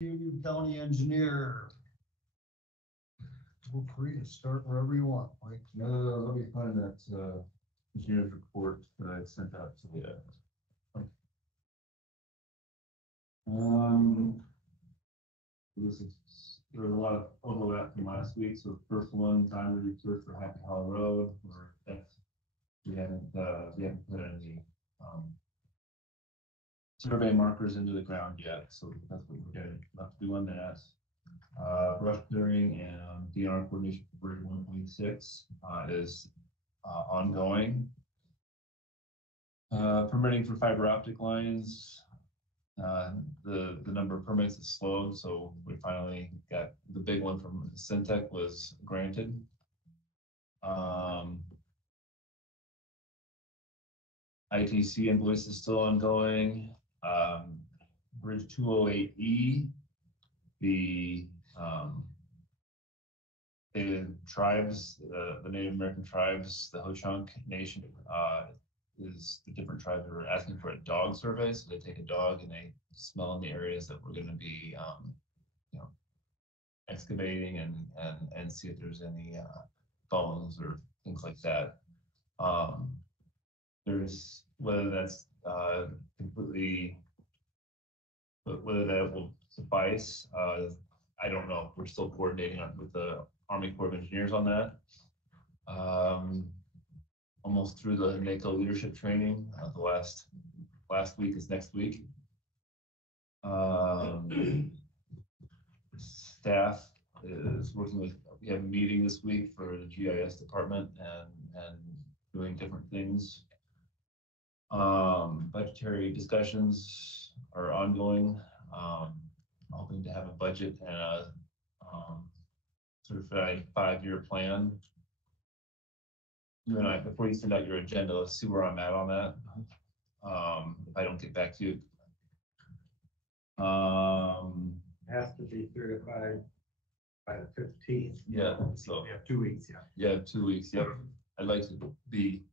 You county engineer. Feel free to start wherever you want, Mike. Let me find that engineer's report that I sent out to you. There was a lot of overlap from last week. So the first one, time research for Happy Hollow Road, where we haven't put any survey markers into the ground yet. So that's what we're getting left to do on that. Brush clearing and DNR coordination for Bridge 126 is ongoing. Permitting for fiber optic lines. The number of permits is slowed, so we finally got the big one from Syntec was granted. ITC invoice is still ongoing. Bridge 208E, the tribes, the Native American tribes, the Ho-Chunk Nation, is the different tribes that are asking for a dog survey. So they take a dog and they smell in the areas that we're going to be, excavating and see if there's any bones or things like that. There's whether that's completely, but whether that will suffice, I don't know. We're still coordinating with the Army Corps of Engineers on that. Almost through the NACO leadership training. The last week is next week. Staff is working with. We have a meeting this week for the GIS department and doing different things. Budgetary discussions are ongoing. Hoping to have a budget and a certified 5-year plan. You and I, before you send out your agenda, let's see where I'm at on that. If I don't get back to you. Has to be certified by the 15th. Yeah, so we have 2 weeks. Yeah, 2 weeks. Yep. I'd like to be.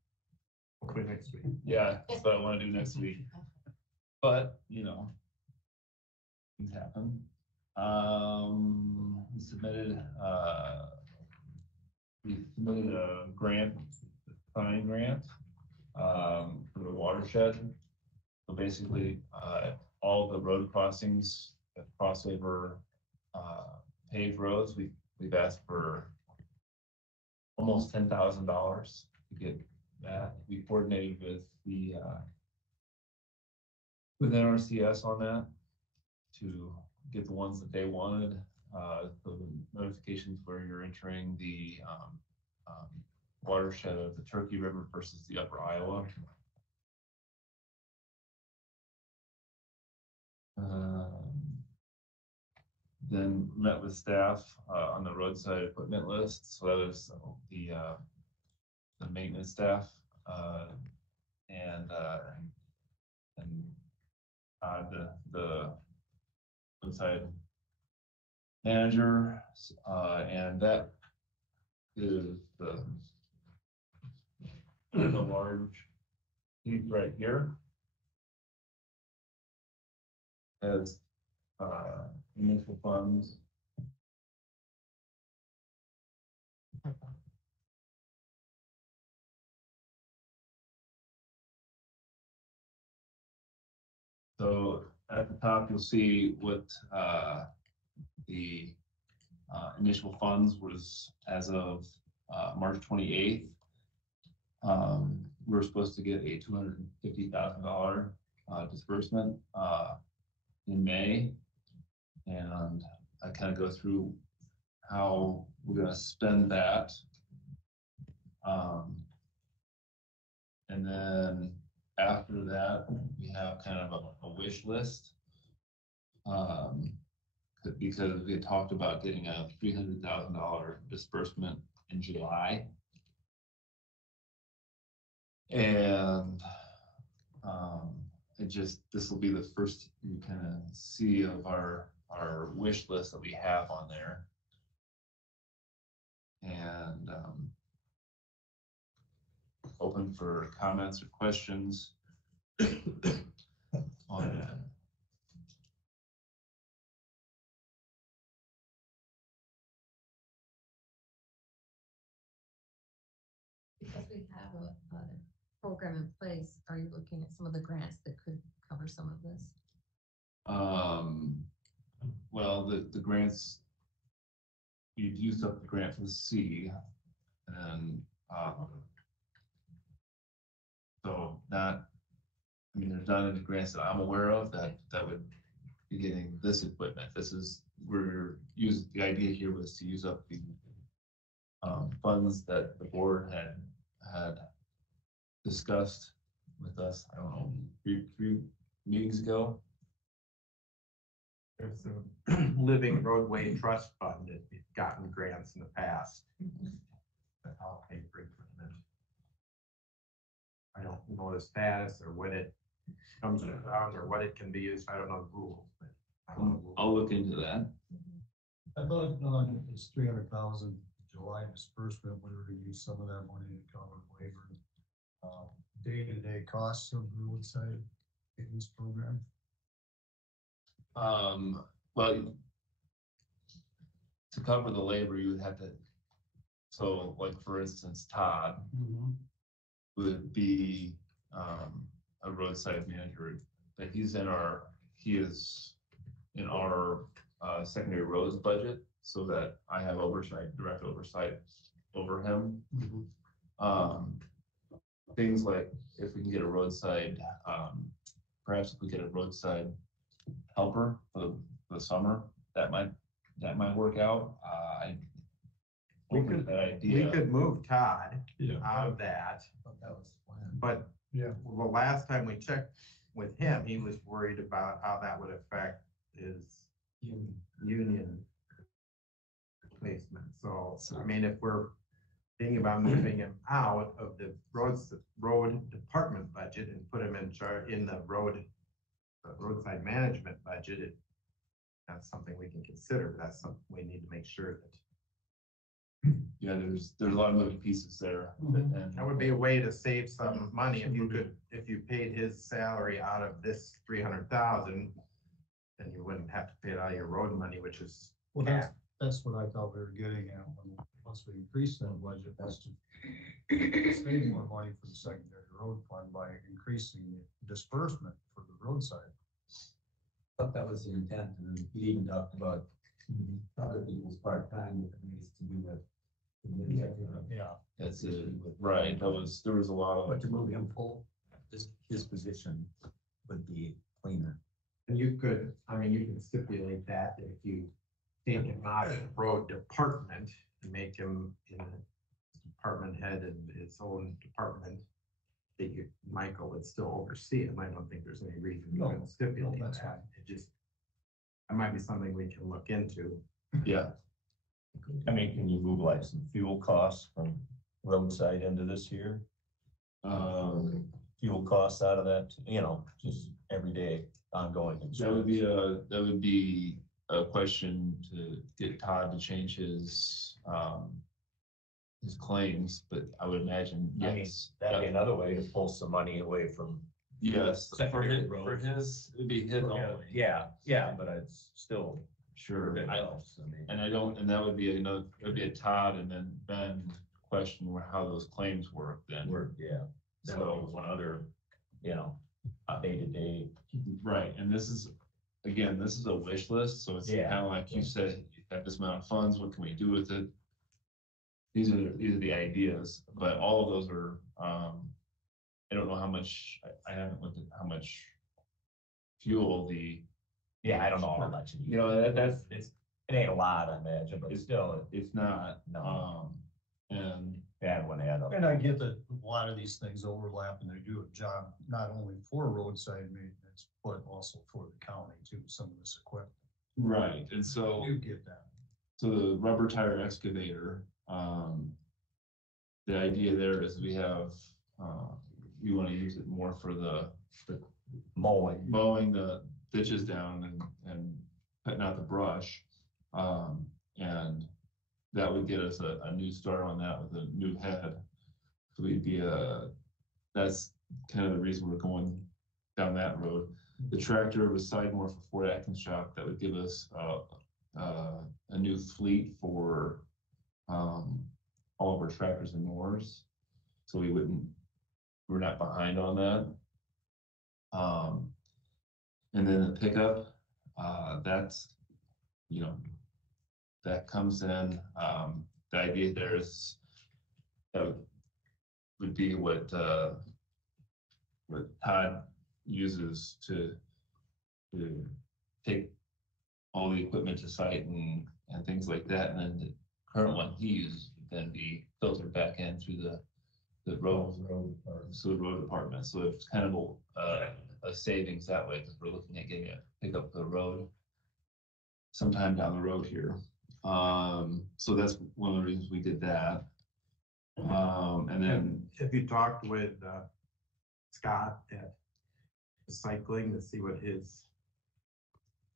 Hopefully next week. Yeah, that's what I want to do next week. But things happen. We submitted a grant, fine grant, for the watershed. So basically, all the road crossings that cross over paved roads, we've asked for almost $10,000 to get that. We coordinated with the with NRCS on that to get the ones that they wanted. So the notifications where you're entering the watershed of the Turkey River versus the Upper Iowa. Then met with staff on the roadside equipment list. So that was the maintenance staff and the roadside manager, and that is the large piece right here. As municipal funds. So at the top, you'll see what the initial funds was as of March 28th. We were supposed to get a $250,000 disbursement in May, and I kind of go through how we're going to spend that. And then after that, we have kind of a wish list, because we had talked about getting a $300,000 disbursement in July. And this will be the first you kind of see of our wish list that we have on there. And open for comments or questions on that. we have a program in place, are you looking at some of the grants that could cover some of this? Well, the grants, we've used up the grant for the C, and, so not, I mean, there's not any grants that I'm aware of that would be getting this equipment. This is, the idea here was to use up the funds that the board had discussed with us, I don't know, three meetings ago. There's a living roadway trust fund that we've gotten grants in the past. To help pay for equipment. I don't know the status or when it comes around or what it can be used. I don't know the rules, but I don't know the rules. I'll look into that. I thought, it's 300,000 July disbursement, we were gonna use some of that money to cover labor. Day-to-day costs of the roadside maintenance program. Well, to cover the labor, you would have to, so like, for instance, Todd would be, a roadside manager, but he is in our secondary roads budget, so that I have direct oversight over him. Things like if we can get a roadside, perhaps if we get a roadside helper for the summer, that might work out. We could move Todd out of that, That was the plan. but Yeah. the last time we checked with him, he was worried about how that would affect his union placement. So, I mean, if we're thinking about moving him out of the road department budget and put him in charge in the roadside management budget, that's something we can consider. That's something we need to make sure that. Yeah, there's a lot of moving pieces there. And That would be a way to save some money if you paid his salary out of this 300,000, then you wouldn't have to pay it out of your road money, which is. Well, that's what I thought we were getting at once we increased that budget, was to save more money for the secondary road fund by increasing the disbursement for the roadside. Thought that was the intent, and then he even talked about other people's part-time with ways to do that. Yeah. that's right. There was a lot But of, to move him full, his position would be cleaner. And you could stipulate that if you take him out of the road department and make him in the department head and his own department, that Michael would still oversee it. I don't think there's any reason you can stipulate that's that. That might be something we can look into. yeah. I mean, can you move like some fuel costs from roadside into this here? Fuel costs out of that, just everyday ongoing. That would be a question to get Todd to change his claims, but I would imagine, I mean, yes. that'd be another way to pull some money away from. Yes, for Secondary his, roads. it'd be his only. Yeah, but it's still. Sure. It I- helps, I mean. And that would be it would be a Todd and then Ben question how those claims work then. That was one other, day-to-day. Right, and this is a wish list, so it's Yeah. kind of like you said, you have this amount of funds, what can we do with it? These are the ideas, but all of those are, I don't know how much, I haven't looked at how much fuel Yeah, I don't know how much. that's, It ain't a lot, I imagine, but still, it's not, No. and that one add up. And I get that a lot of these things overlap and they do a job not only for roadside maintenance, but also for the county too, some of this equipment. right, and so. You get that. So the rubber tire excavator, the idea there is we want to use it more for the mowing the ditches down and cutting out the brush. And that would get us a new start on that with a new head. So that's kind of the reason we're going down that road. The tractor was Sidemore for Fort Atkins shop, that would give us a new fleet for all of our tractors and mowers. So we're not behind on that. And then the pickup, that's, you know, that comes in, the idea there is that would be what Todd uses to take all the equipment to site and things like that, and then the current one he uses would then be filtered back in through the road department. So it's kind of a savings that way, because we're looking at getting a pickup for the road sometime down the road here. So that's one of the reasons we did that. And then Have you talked with Scott at Recycling to see what his,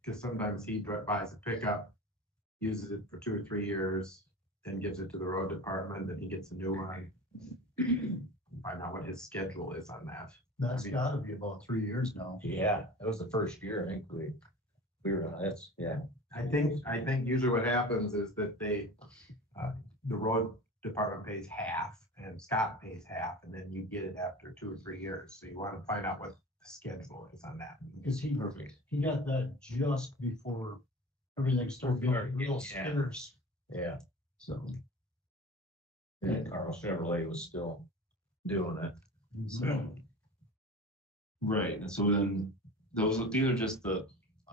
because sometimes he buys a pickup, uses it for 2 or 3 years, then gives it to the road department, then he gets a new one. Find out what his schedule is on that. That's gotta be about 3 years now. Yeah, that was the first year, I think we were on this, yeah. I think usually what happens is that they, the road department pays half and Scott pays half, and then you get it after 2 or 3 years. So you want to find out what the schedule is on that. Because he got that just before everything started getting real scarce. Yeah, so and Carl Chevrolet was still doing it. right, and so then these are just I'll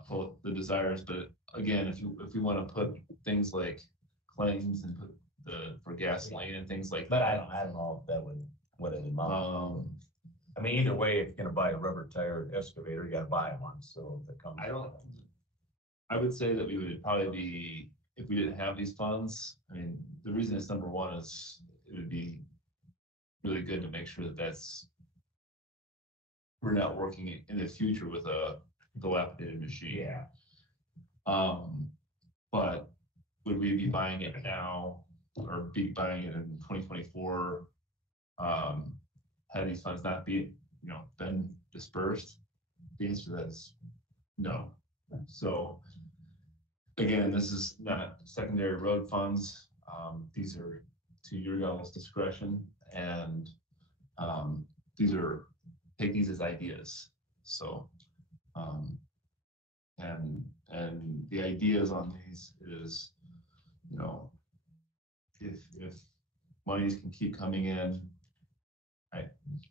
call it the desires, but again, if we want to put things like claims and put for gasoline and things like But that. I don't know if that what it amount. I mean, either way, if you're gonna buy a rubber tire excavator, you gotta buy one, so if it comes. I would say that we would probably be, if we didn't have these funds, I mean, the reason it's number one is it would be really good to make sure that we're not working in the future with a dilapidated machine. Yeah. But would we be buying it now or be buying it in 2024? Had these funds not been dispersed? The answer to that is no. So again, this is not secondary road funds. These are to your y'all's discretion, and take these as ideas. So and the ideas on these is, you know, if monies can keep coming in,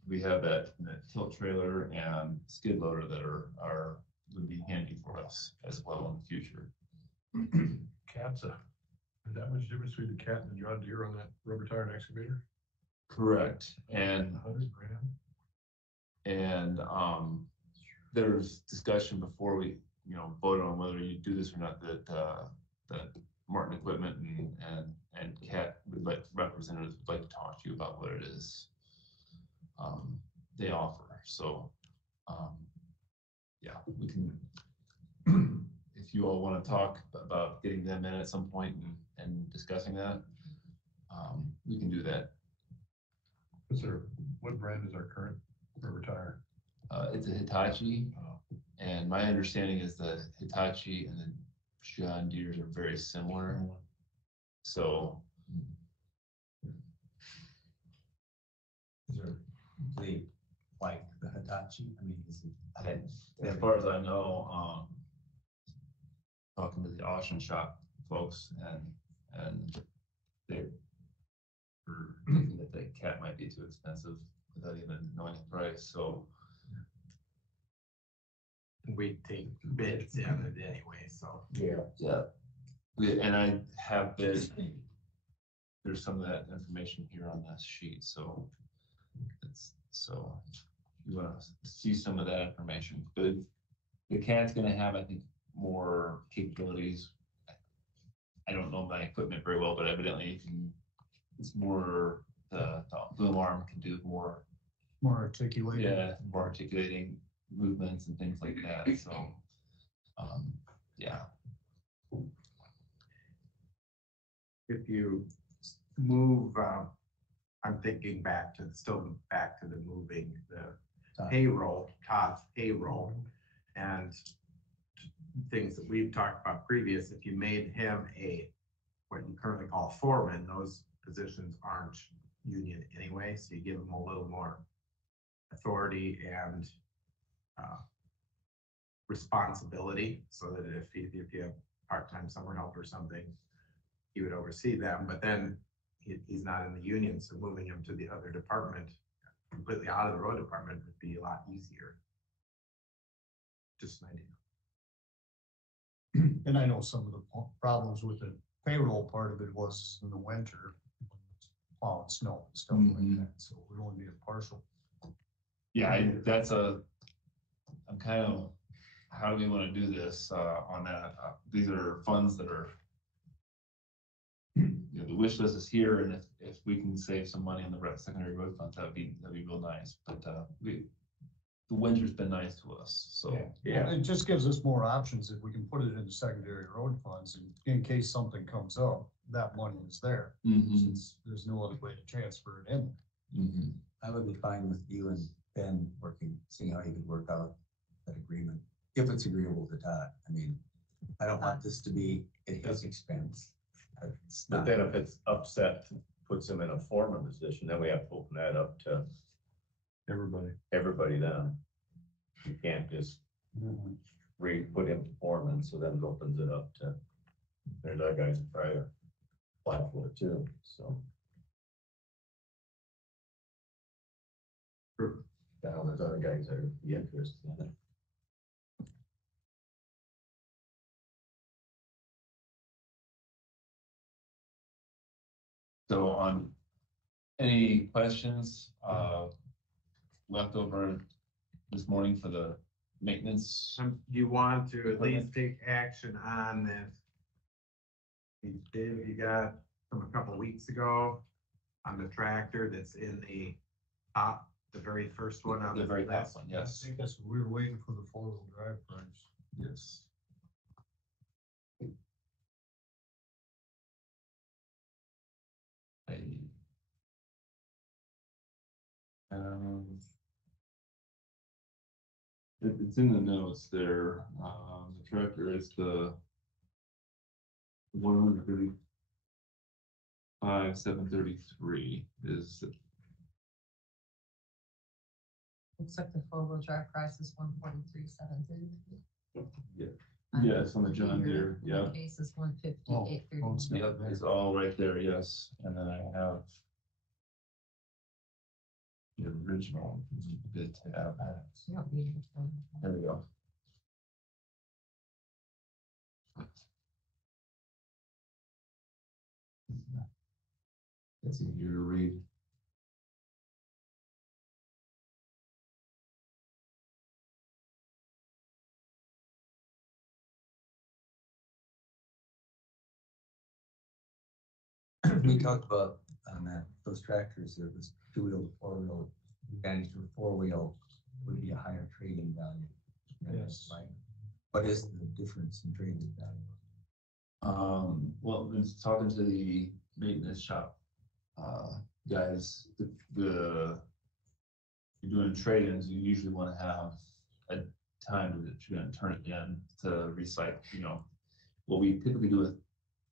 we have that tilt trailer and skid loader that would be handy for us as well in the future. Is that much difference between the cat and the John Deere on that rubber tire and excavator? Correct. And 100 grand. And there's discussion before we, voted on whether you do this or not, that Maaten Equipment and CAT representatives would like to talk to you about what it is they offer. So yeah, we can, if you all want to talk about getting them in at some point and discussing that, we can do that. What brand is our current rubber tire? It's a Hitachi, and my understanding is the Hitachi and the John Deere's are very similar. So, Is there, they like the Hitachi? I mean, is it? as far as I know, talking to the auction shop folks, and they were thinking that the cat might be too expensive without even knowing the price. So. We take bids on it anyway, so. Yeah. And I have there's some of that information here on this sheet, so you want to see some of that information. But the cat's going to have, I think, more capabilities. I don't know my equipment very well, but evidently it's more the boom arm can do more articulating. Yeah, more articulating movements and things like that. So yeah. If you move, I'm thinking back to the moving, the payroll, Todd's payroll, and things that we've talked about previous. If you made him what you currently call foreman, those positions aren't union anyway, so you give them a little more authority and responsibility, so that if you have part-time summer help or something, he would oversee them, but then he's not in the union, so moving him to the other department, completely out of the road department, would be a lot easier. Just an idea. And I know some of the problems with the payroll part of it was in the winter, plowing snow and stuff like that, so we only need a partial. Yeah, I'm kind of, how do we want to do this on that? These are funds that are, the wish list is here, and if we can save some money on the secondary road funds, that'd be real nice. But the winter's been nice to us, so. Yeah. It just gives us more options if we can put it into secondary road funds, and in case something comes up, that money is there. Since there's no other way to transfer it in. I would be fine with you and Ben working, seeing how you could work out that agreement, if it's agreeable to Todd. I mean, I don't want this to be at his expense. It's But not. then if it's upset, puts him in a foreman position, then we have to open that up to everybody then. You can't just put him foreman, so then it opens it up to, there's that guy's prior apply for it too, so. Now there's other guys that are be interested in it. So on any questions left over this morning for the maintenance? Do you want to at least take action on this? The bid you got from a couple weeks ago on the tractor that's in the top, the very first one on The very top list. one, I yes. think that's, we were waiting for the four-wheel drive price. Yes. It's in the notes there. The tractor is the 135,733 is. Looks like the four-wheel drive price is 143,730. Yes, on the John Deere, yeah. Case is 158,30. Yep, it's all right there, yes. And then I have the original bid tab. You don't need it. There we go. It's easier to read. We talked about on those tractors, there was two-wheel to four-wheel, advantage to a four-wheel would be a higher trading value. Yes. Like, what is the difference in trading value? Well, in talking to the maintenance shop guys, you're doing trade-ins, you usually want to have a time that you're going to turn it in to recycle. What we typically do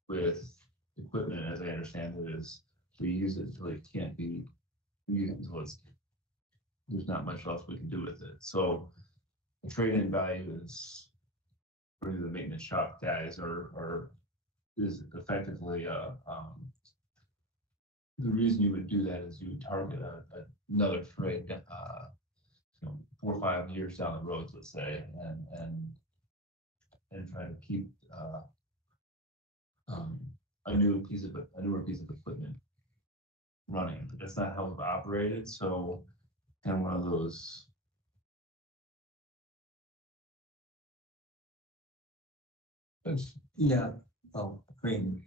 with equipment, as I understand it, is we use it until it can't be used, until there's not much else we can do with it. So the trade-in value is, according to the maintenance shop guys, is effectively the reason you would do that is you would target another trade 4 or 5 years down the road, let's say, and try to keep a newer piece of equipment running. But that's not how we've operated, so kind of one of those. Yeah, well, I mean,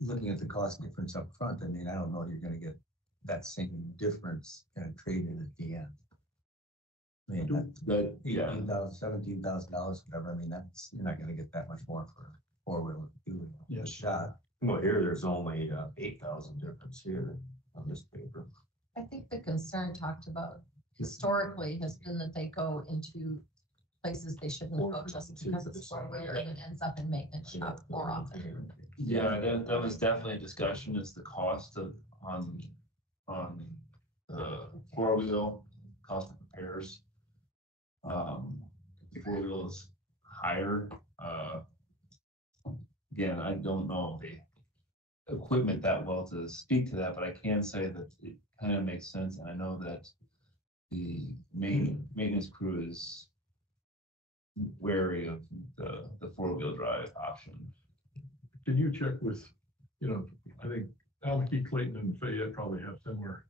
looking at the cost difference up front, I mean, I don't know you're gonna get that same difference kind of traded at the end. I mean, that Yeah. $18,000, $17,000, whatever, I mean, you're not gonna get that much more for a four-wheel. Yes. Shot. Well, here, there's only 8,000 difference here on this paper. I think the concern talked about historically has been that they go into places they shouldn't go just because it's four-wheeler and it ends up in maintenance shop more often. Yeah, that was definitely a discussion, is the cost on on the four-wheel cost of repairs. The four-wheel is higher. Again, I don't know the equipment that well to speak to that, but I can say that it kind of makes sense. And I know that the maintenance crew is wary of the four-wheel drive option. Can you check with, I think Albuquerque, Clayton and Fayette probably have similar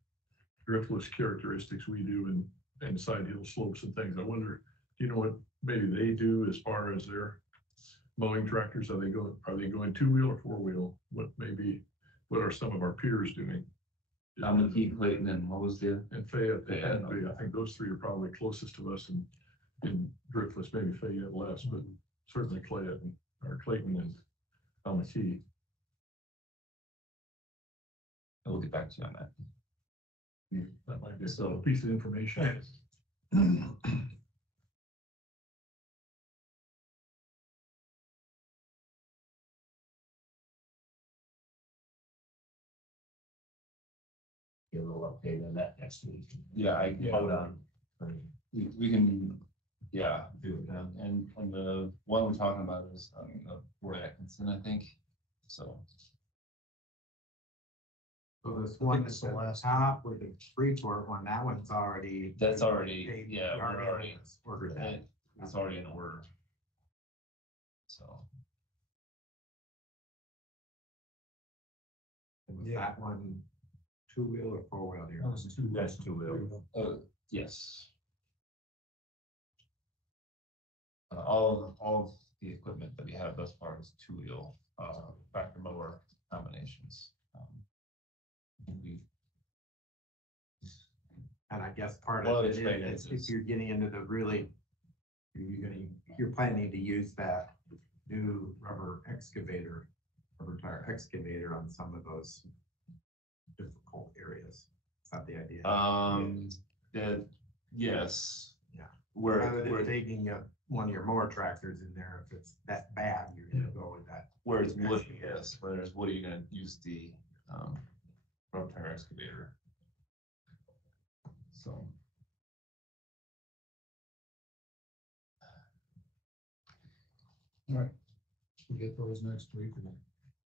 driftless characteristics we do and side hill slopes and things. I wonder, do you know what maybe they do as far as their mowing tractors? Are they going two-wheel or four-wheel? What are some of our peers doing? Albuquerque, Clayton, and what was the? And Fayette, Fayette, okay. I think those three are probably closest to us in driftless, maybe Fayette less, but certainly Clayton and Albuquerque. We'll get back to you on that. That might be a piece of information. Get a little update on that next week. Yeah, Hold on. we can, yeah. Do it then. And the one we're talking about is, Roy Atkinson, I think, so. So this I one think that's it's the at the last top with the Freeport one, that one's already. That's already, they yeah, we're already, ordered that. it's already in order. So, And was Yeah. that one two-wheel or four-wheel here? That was two. That's two-wheel. yes. All of the equipment that we have thus far is two-wheel, tractor mower combinations. And I guess part Well, of it's it maintenance is is- if you're getting into the really, you're planning to use that new rubber tire excavator on some of those difficult areas. Is that the idea? Yes. Yeah. Where Rather than taking one of your mower tractors in there, if it's that bad, you're gonna go with that. it's wood, yes, where there's wood, you're gonna use the, rubber tire excavator. So. All right, we'll get those next week and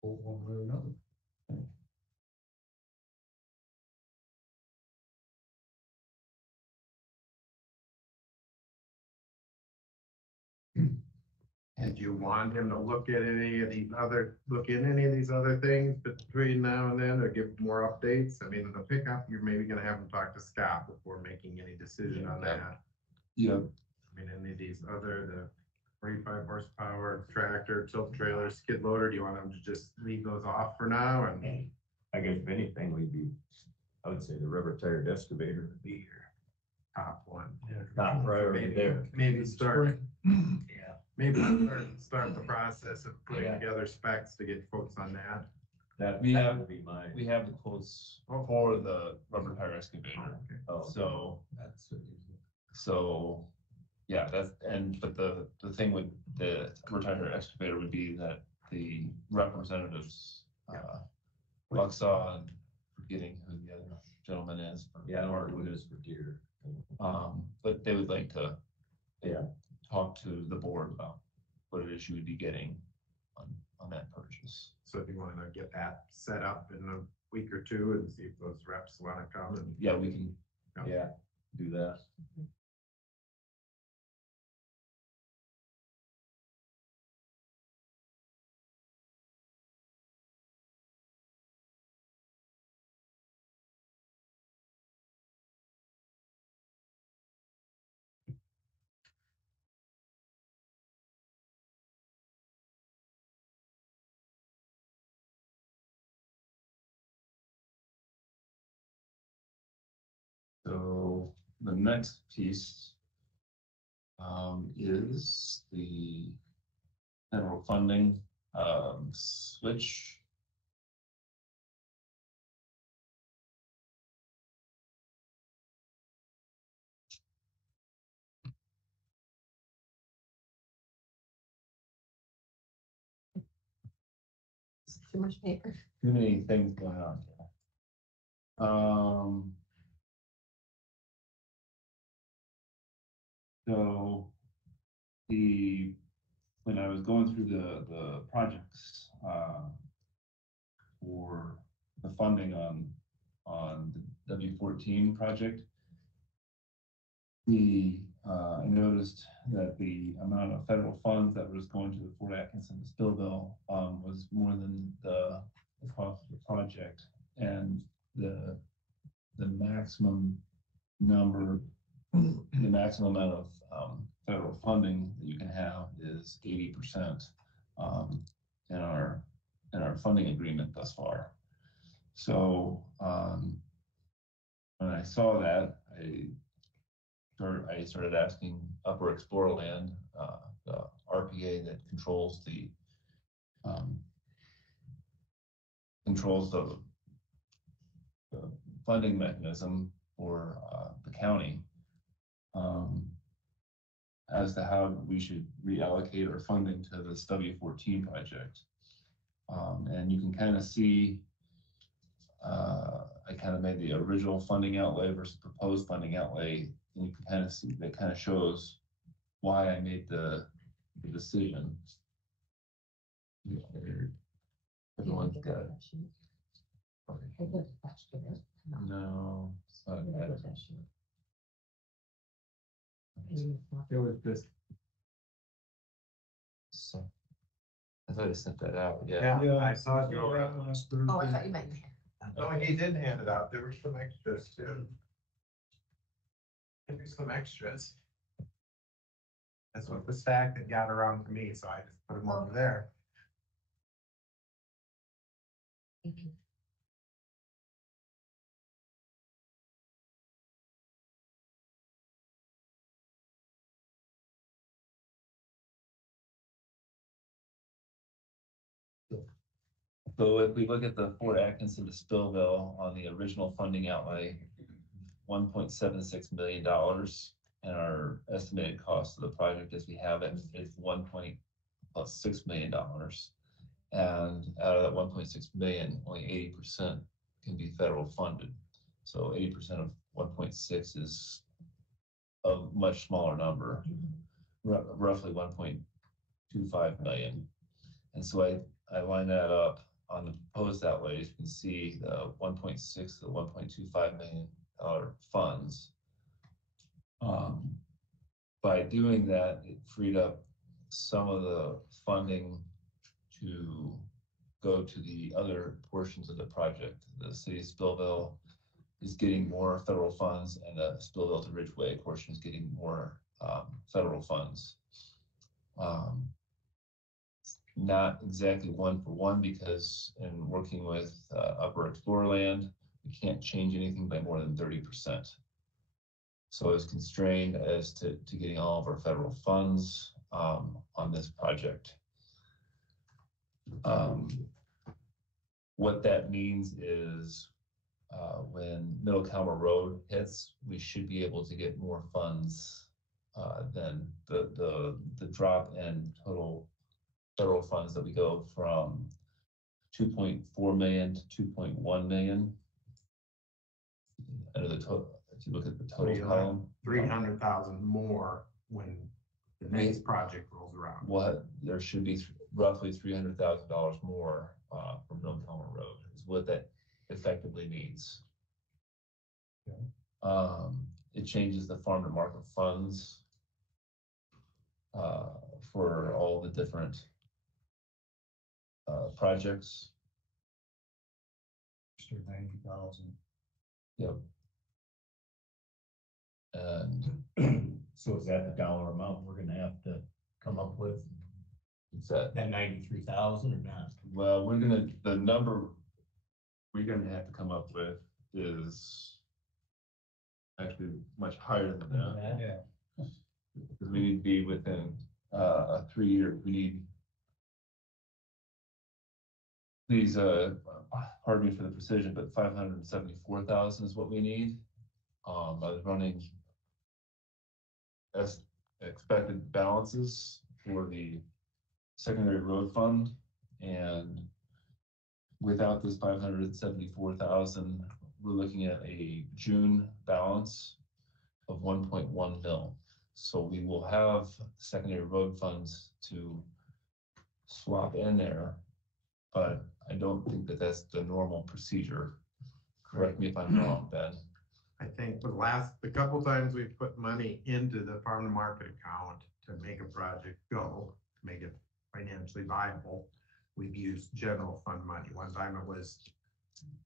vote one way or another. Did you want him to look into any of these other things between now and then, or give more updates? I mean, the pickup, you're maybe gonna have him talk to Scott before making any decision on that. Yeah. I mean, any of these the 45 horsepower tractor, tilt trailer, skid loader, do you want him to just leave those off for now? And I guess if anything, I would say the rubber tire excavator would be your top one. top priority there. Maybe start, Yeah. maybe start the process of putting Yeah. together specs to get quotes on that. That would be mine. We have the quotes for the rubber tire excavator, Oh, so. That's So, yeah, but the thing with the retired excavator would be that the representatives, Luxaw and forgetting who the other gentleman is. yeah, I don't know who it is for deer. But they would like to Yeah. talk to the board about what it is you would be getting on that purchase. So if you want to get that set up in a week or two and see if those reps want to come and. Yeah, we can, Yeah, do that. so the next piece is the general funding, switch. Too much paper. Too many things going on. So when I was going through the projects, for the funding on the W14 project, I noticed that the amount of federal funds that was going to the Fort Atkinson to Spillville, was more than the cost of the project. And the maximum number, the maximum amount of, federal funding that you can have is 80%, in our funding agreement thus far. So, when I saw that, I started asking Upper Explorer Land, the RPA that controls the funding mechanism for the county, as to how we should reallocate our funding to this W14 project. And you can kind of see, I kind of made the original funding outlay versus proposed funding outlay, and you can kind of see that kind of shows why I made the decision. Everyone's got it. No, it's not bad. It was just, So, I thought I sent that out, yeah. yeah, I saw it go Yeah, around. last Oh, I Thursday. thought you meant. No, he did hand it out. There were some extras too. There were some extras. That's what the stack that got around to me, so I just put them over there. Thank you. So if we look at the Fort Atkinson to Spillville on the original funding outlay, $1.76 million, and our estimated cost of the project as we have it is $1.6 million. And out of that 1.6 million, only 80% can be federal funded. So 80% of 1.6 is a much smaller number, roughly 1.25 million. And so I line that up on the proposed outlays. You can see the 1.6 to the 1.25 million dollar funds. By doing that, it freed up some of the funding to go to the other portions of the project. The city of Spillville is getting more federal funds, and the Spillville to Ridgeway portion is getting more federal funds. Not exactly one for one, because in working with Upper Explorer Land, we can't change anything by more than 30%. So I was constrained as to getting all of our federal funds on this project. What that means is when Middle Calmer Road hits, we should be able to get more funds than the drop in total federal funds that we go from 2.4 million to 2.1 million. Under the total, if you look at the total column, 300,000 more when the next project rolls around. what there should be roughly $300,000 more from Middle Calmer Road is what that effectively means. It changes the farm to market funds for all the different projects. Extra 90,000. Yep. And So is that the dollar amount we're gonna have to come up with? it's that, That 93,000 or not? well, the number we're gonna have to come up with is actually much higher than that. Yeah. Because we need to be within a 3-year, we need these, pardon me for the precision, but 574,000 is what we need. I was running expected balances for the secondary road fund, and without this 574,000, we're looking at a June balance of 1.1 mil. So we will have secondary road funds to swap in there, but I don't think that that's the normal procedure. Correct me if I'm wrong, Ben. I think the couple times we've put money into the farm to market account to make a project go, to make it financially viable, we've used general fund money. One time it was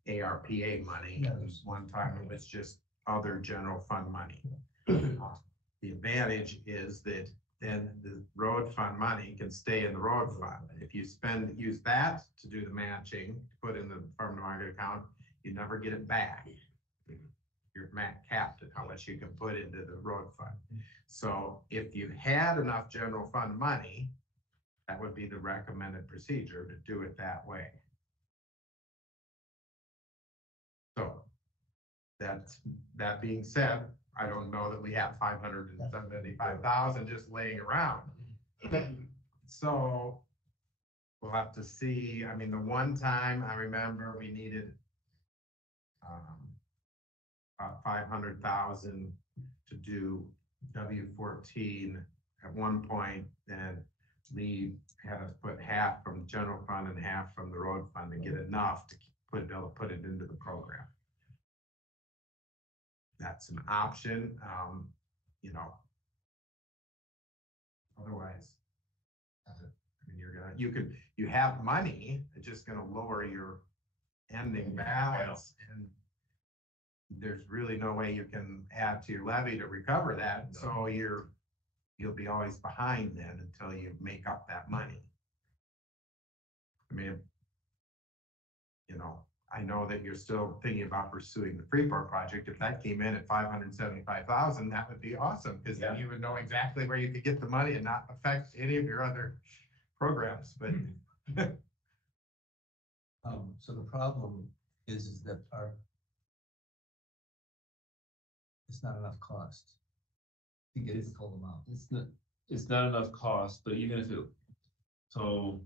ARPA money, and one time it was just other general fund money. The advantage is that then the road fund money can stay in the road fund. If you use that to do the matching, to put in the farm to market account, you never get it back. You're capped at how much you can put into the road fund. So if you had enough general fund money, that would be the recommended procedure to do it that way. So that being said, I don't know that we have 575,000 just laying around. So we'll have to see. I mean, the one time I remember we needed about 500,000 to do W14 at one point, and Lee had us put half from the general fund and half from the road fund to get enough to be able to put it into the program. That's an option, you know. Otherwise, I mean, you have money, it's just gonna lower your ending balance, and there's really no way you can add to your levy to recover that. No. So you'll be always behind then until you make up that money. I mean, you know, I know that you're still thinking about pursuing the Freeport project. If that came in at 575,000, that would be awesome, because then you would know exactly where you could get the money and not affect any of your other programs. But so the problem is that it's not enough cost to get the full amount. It's not enough cost, but even if so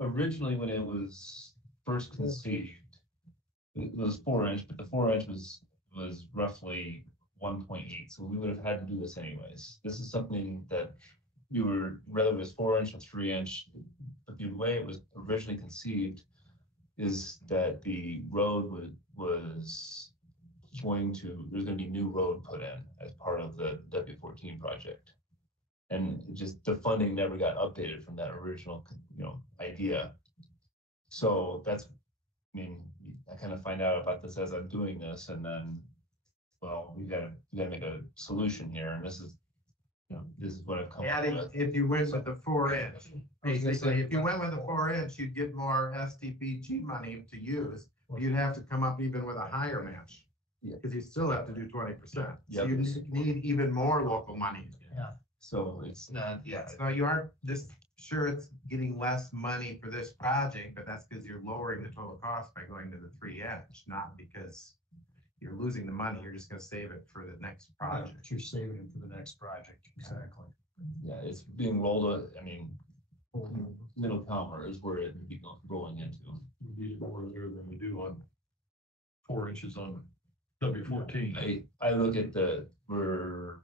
originally when it was first conceived, it was 4-inch, but the 4-inch was roughly 1.8. So we would have had to do this anyways. This is something that whether it was 4-inch or 3-inch, but the way it was originally conceived is that the road there's going to be new road put in as part of the W14 project. And just the funding never got updated from that original, idea. So I kind of find out about this as I'm doing this, and then, well, we gotta make a solution here, and this is what I've come up with. If you went with the 4-inch, basically, if you went with the 4-inch, you'd get more SDPG money to use. You'd have to come up even with a higher match, because you still have to do 20%. So you need even more local money. Yeah. So it's not, So you aren't sure it's getting less money for this project, but that's because you're lowering the total cost by going to the 3-inch, not because you're losing the money. You're just going to save it for the next project. You're saving it for the next project. Exactly. Yeah, it's being rolled. Middle Palmer is where it would be rolling into. We need more there than we do on 4 inches on W14. I look at we're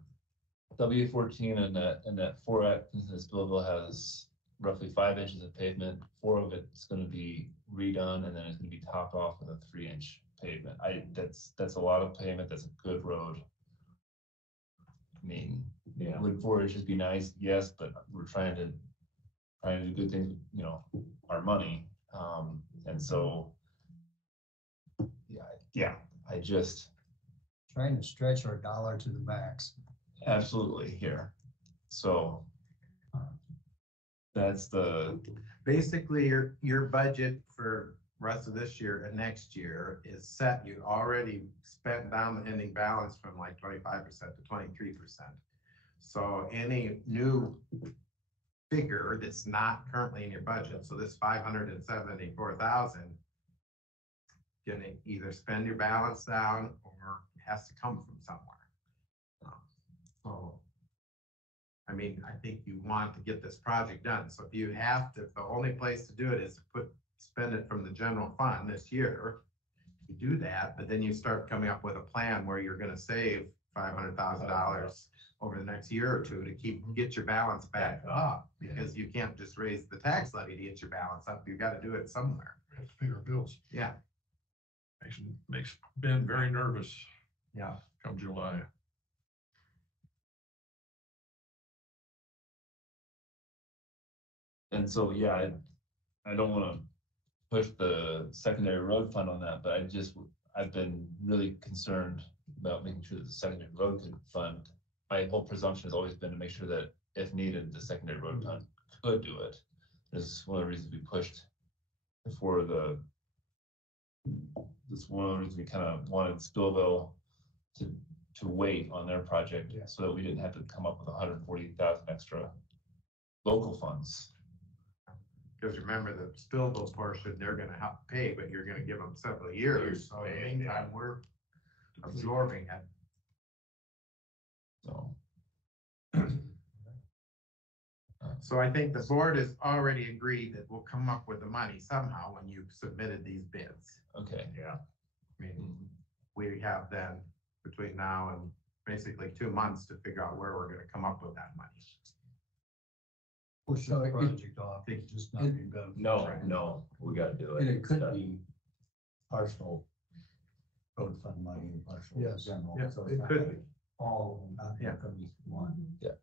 W14 and that 4-axis Billville has roughly 5 inches of pavement. 4 of it's going to be redone, and then it's going to be topped off with a 3-inch pavement. That's a lot of pavement. That's a good road. I mean, would 4 inches be nice? Yes, but we're trying to do good things with, our money. And so, I just trying to stretch our dollar to the max. Absolutely here. So that's basically your budget for rest of this year and next year is set. You already spent down the ending balance from like 25% to 23%. So any new figure that's not currently in your budget, so this 574,000, gonna either spend your balance down or it has to come from somewhere. So, I think you want to get this project done. So if the only place to do it is to spend it from the general fund this year, You do that, but then you start coming up with a plan where you're gonna save $500,000 over the next year or two to get your balance back up, because you can't just raise the tax levy to get your balance up. You've got to do it somewhere. We have to pay our bills. Yeah, Makes Ben very nervous yeah. come July. And so, yeah, I don't wanna push the secondary road fund on that, but I've been really concerned about making sure that the secondary road fund, my whole presumption has always been to make sure that if needed, the secondary road fund could do it. This is one of the reasons we pushed before this is one of the reasons we kind of wanted Spillville to wait on their project, so that we didn't have to come up with 140,000 extra local funds. Because remember the Spillville portion, they're gonna have to pay, but you're gonna give them several years. So in the meantime, we're absorbing it. So. So I think the board has already agreed that we'll come up with the money somehow when you've submitted these bids. Okay. Yeah. I mean, we have then between now and basically 2 months to figure out where we're gonna come up with that money. Push the project off, it's just not being beneficial. No, we gotta do it. And it could be partial road fund money and partial Yes. general. Yeah, So it it's not could like be. all of them, not Yeah. from each one. Yeah.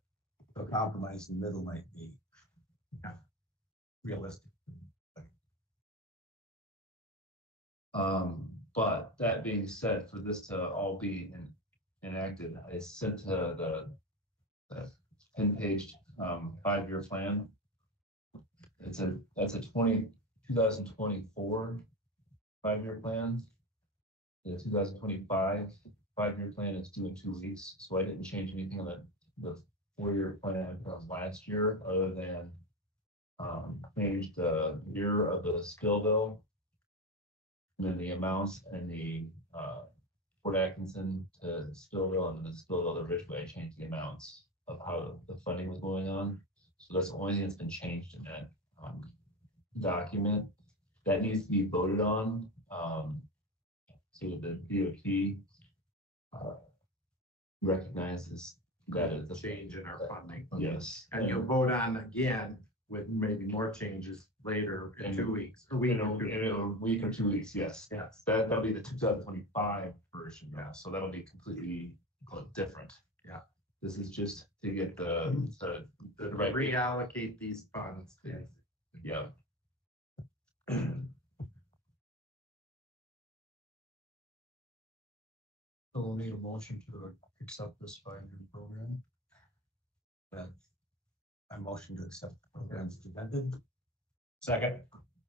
So compromise in the middle might be Yeah. realistic. But that being said, for this to all be enacted, I sent the 10-page 5-year plan. That's a 2024 5-year plan. The 2025 5-year plan is due in 2 weeks, so I didn't change anything on the 4-year plan from last year, other than change the year of the Spillville, and then the amounts and the Port Atkinson to Spillville, and then the Spillville to Ridgeway, I changed the amounts of how the funding was going on. So that's the only thing that's been changed in that document. That needs to be voted on, so that the DOT recognizes that as a Change in our funding. Yes. And you'll vote on again with maybe more changes later in And- 2 weeks, or week In or two. a week or 2 weeks, yes. Yes. That'll be the 2025 version now, so that'll be completely different. Yeah. This is just to get the right. Reallocate these funds. Yeah. So we'll need a motion to accept this 5-year program. That I motion to accept the program as presented. Second.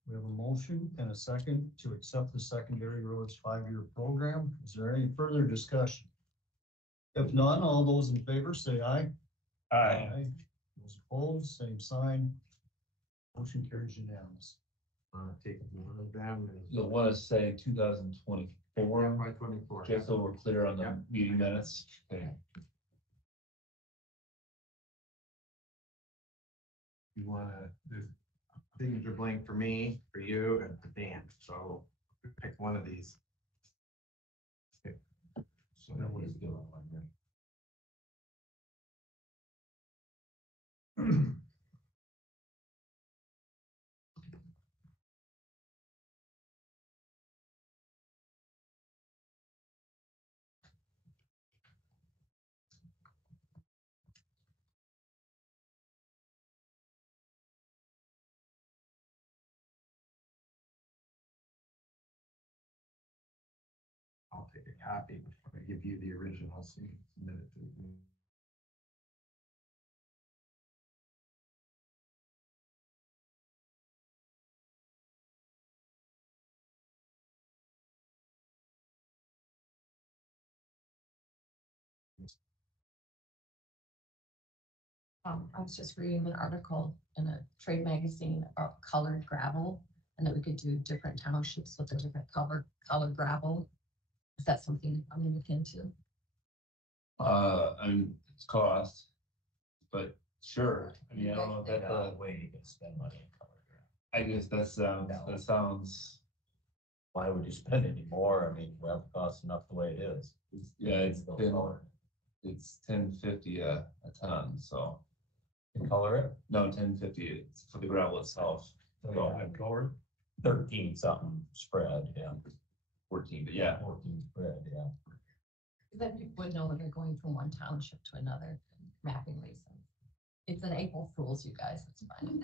We have a motion and a second to accept the secondary roads 5-year program. Is there any further discussion? If none, all those in favor say aye. Those opposed, same sign. Motion carries unanimous. Take one of them You'll want to say 2024, and by 24. just so we're clear on the Yeah. meeting minutes. Okay. You wanna, there's a signature blank for me, for you, and for Dan, so pick one of these. Okay. So then we do it like that. I'll take a copy before I give you the original, so you can submit it to me. I was just reading an article in a trade magazine about colored gravel, and that we could do different townships with a different colored gravel. Is that something I'm gonna look into? I mean, it's cost, but sure. I mean, I don't know if that's a way you can spend money in color. I guess that sounds Why would you spend any more? I mean, well, it costs enough the way it is. Yeah, Go color. it's 1050 a ton, so, You color it, no, 1050 it's for the gravel itself. So, I'd color it. 13 something spread, yeah. 14, but yeah. 14 spread, yeah. Then people would know when they're going from one township to another, mapping reasons. It's an April Fool's, you guys, it's fine.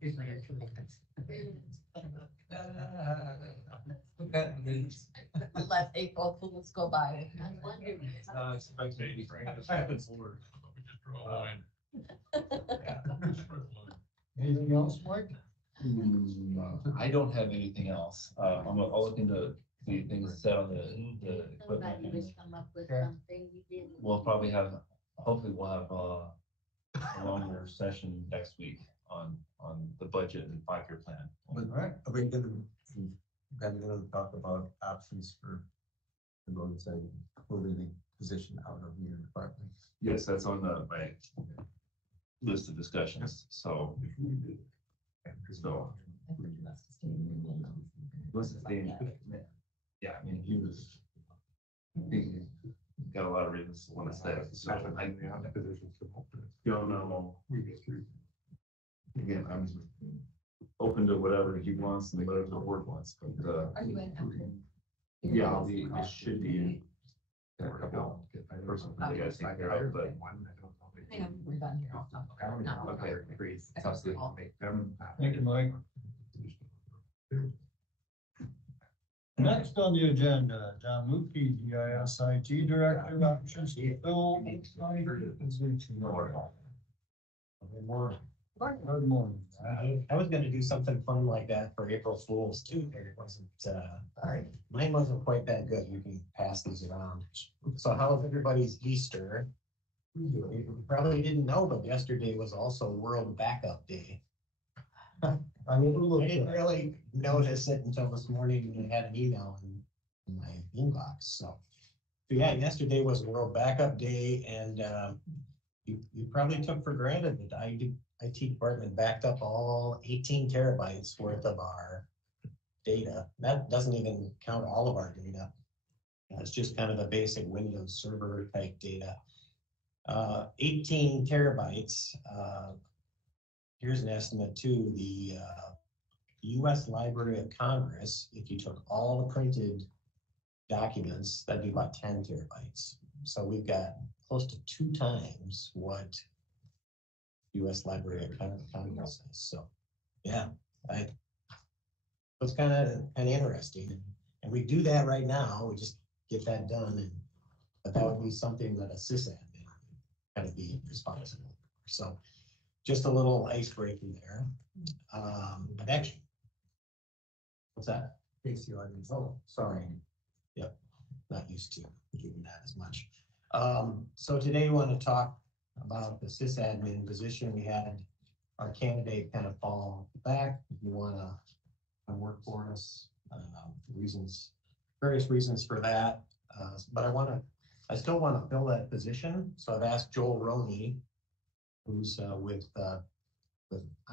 Usually it's let April Fools go by. This happens over. We just draw a line. Anything else, Mike? I don't have anything else. I'll look into the things set on the Somebody equipment. would come up with Okay. something you didn't. We'll probably have, hopefully we'll have a longer session next week on the budget and 5-year plan. But are we gonna talk about options for the roadside, moving the position out of your department? Yes, that's on my list of discussions, so. So, what's his name? Yeah, I mean, he got a lot of reasons to want to stay, so I don't know. Again, I'm open to whatever he wants and whatever the board wants, but, Are you in? yeah, I should be in. Got a couple personal things I gotta take care of, but. I know, we're done here. I'll talk about it now. Okay, sounds good. Thank you, Mike. Next on the agenda, Jon Lubke, GIS IT Director, options to fill. Good morning. I was gonna do something fun like that for April Fools too, but it wasn't, mine wasn't quite that good. You can pass these around. So how's everybody's Easter? You probably didn't know, but yesterday was also World Backup Day. I will I didn't really notice it until this morning when I had an email in my inbox, so. But yeah, yesterday was World Backup Day, and you probably took for granted that the IT department backed up all 18 terabytes worth of our data. That doesn't even count all of our data. It's just kind of the basic Windows server type data. 18 terabytes. Here's an estimate too. The US Library of Congress, if you took all the printed documents, that'd be about 10 terabytes. So we've got close to 2 times what US Library of Congress is. So yeah, it's kind of interesting. And we do that right now. We just get that done. But that would be something that a sysadmin kind of be responsible for. So just a little ice breaking there. But actually, what's that? Oh, sorry. Yep, not used to doing that as much. So today we want to talk about the sysadmin position. We had our candidate kind of fall back. If you want to work for us, various reasons for that. But I still want to fill that position. So I've asked Joel Roney, who's with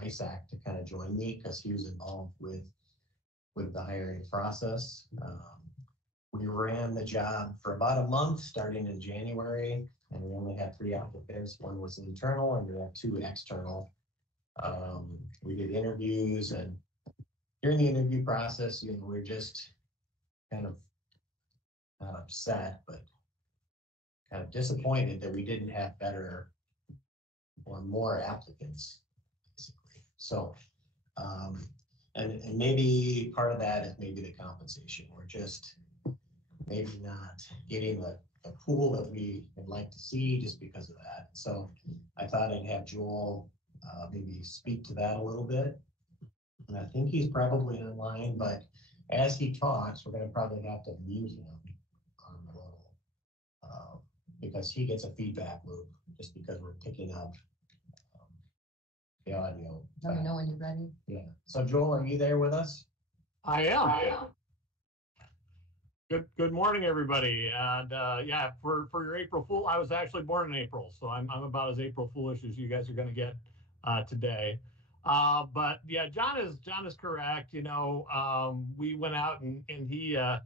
ISAC, to kind of join me because he was involved with the hiring process. We ran the job for about a month, starting in January, and we only had 3 applicants. One was internal, and we had 2 external. We did interviews, and during the interview process, we're just kind of not upset, but kind of disappointed that we didn't have better or more applicants, basically. So, and maybe part of that is maybe the compensation. We're just maybe not getting the pool that we would like to see just because of that. So I thought I'd have Joel maybe speak to that a little bit. And I think he's probably online, but as he talks, we're going to probably have to mute him on a little because he gets a feedback loop just because we're picking up the audio. Let me know when you're ready. Yeah. So Joel, are you there with us? I am. Good morning, everybody. And yeah, for your April Fool, I was actually born in April, so I'm about as April Foolish as you guys are going to get today. But yeah, John is correct. We went out and he had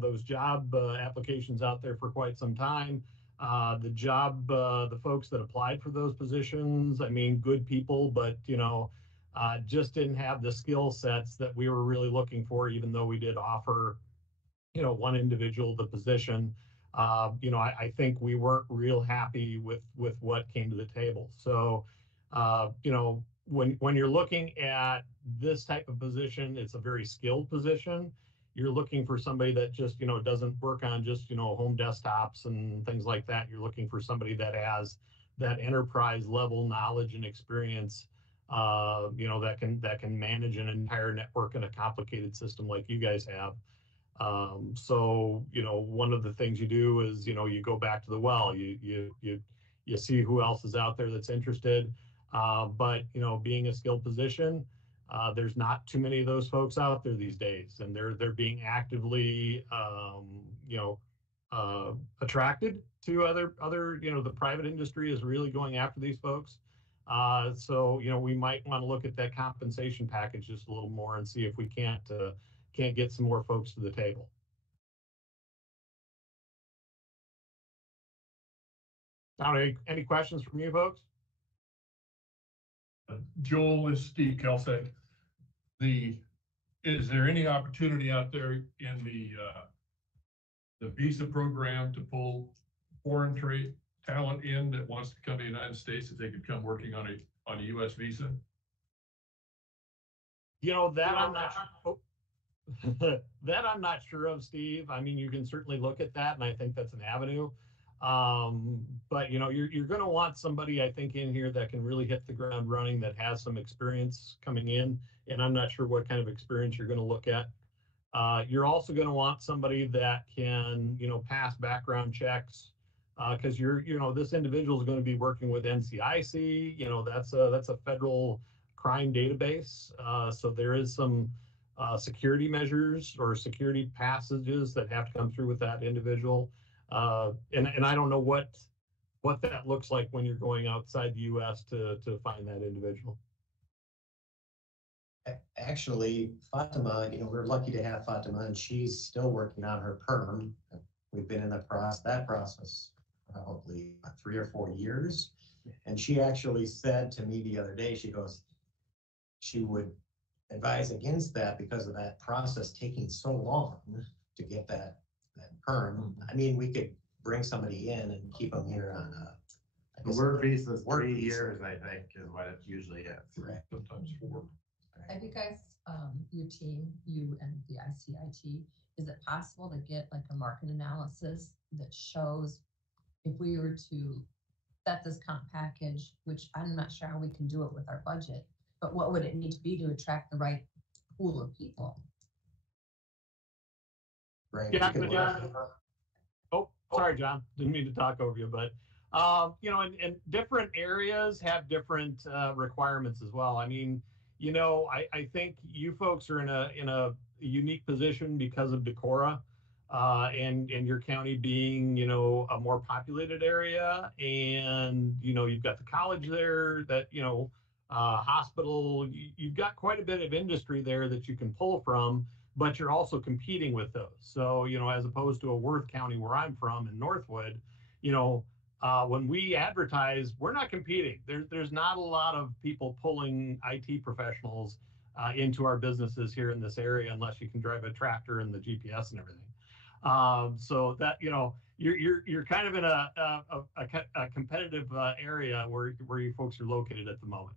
those job applications out there for quite some time. The folks that applied for those positions, I mean, good people, but just didn't have the skill sets that we were really looking for, even though we did offer one individual the position. I think we weren't real happy with what came to the table. So, when you're looking at this type of position, it's a very skilled position. You're looking for somebody that just doesn't work on just home desktops and things like that. You're looking for somebody that has that enterprise level knowledge and experience. That can manage an entire network in a complicated system like you guys have. So, one of the things you do is, you go back to the well, you see who else is out there that's interested. But, being a skilled position, there's not too many of those folks out there these days, and they're being actively, attracted to other, the private industry is really going after these folks. So, we might want to look at that compensation package just a little more and see if we can't get some more folks to the table. Now, any questions from you folks? Joel, this is Steve Kelsack. Is there any opportunity out there in the visa program to pull foreign trade talent in that wants to come to the United States, if they could come working on a U.S. visa? That I'm not that I'm not sure of, Steve. I mean, you can certainly look at that, and I think that's an avenue. But you're going to want somebody, I think, in here that can really hit the ground running, that has some experience coming in, and I'm not sure what kind of experience you're going to look at. You're also going to want somebody that can, pass background checks, because this individual is going to be working with NCIC. That's a federal crime database. So there is some security measures or security passages that have to come through with that individual. And I don't know what that looks like when you're going outside the U.S. to find that individual. Actually, Fatima, we're lucky to have Fatima, and she's still working on her perm. We've been in that process probably 3 or 4 years. And she actually said to me the other day, she goes, she would advise against that because of that process taking so long to get that perm. I mean, we could bring somebody in and keep them here on The work visa is 3 years, I think, is what it usually is. Right. Sometimes 4. Have you guys, your team, you and the ICIT, is it possible to get like a market analysis that shows if we were to set this comp package, which I'm not sure how we can do it with our budget, but what would it need to be to attract the right pool of people? right? Yeah. Oh, sorry, John. Didn't mean to talk over you, but and different areas have different requirements as well. I mean, I think you folks are in a unique position because of Decorah, and your county being, a more populated area, and you've got the college there, that hospital. You've got quite a bit of industry there that you can pull from, but you're also competing with those. So as opposed to a Worth County where I'm from in Northwood, when we advertise, we're not competing. There's not a lot of people pulling IT professionals into our businesses here in this area unless you can drive a tractor and the GPS and everything. So that you're kind of in a competitive area where you folks are located at the moment.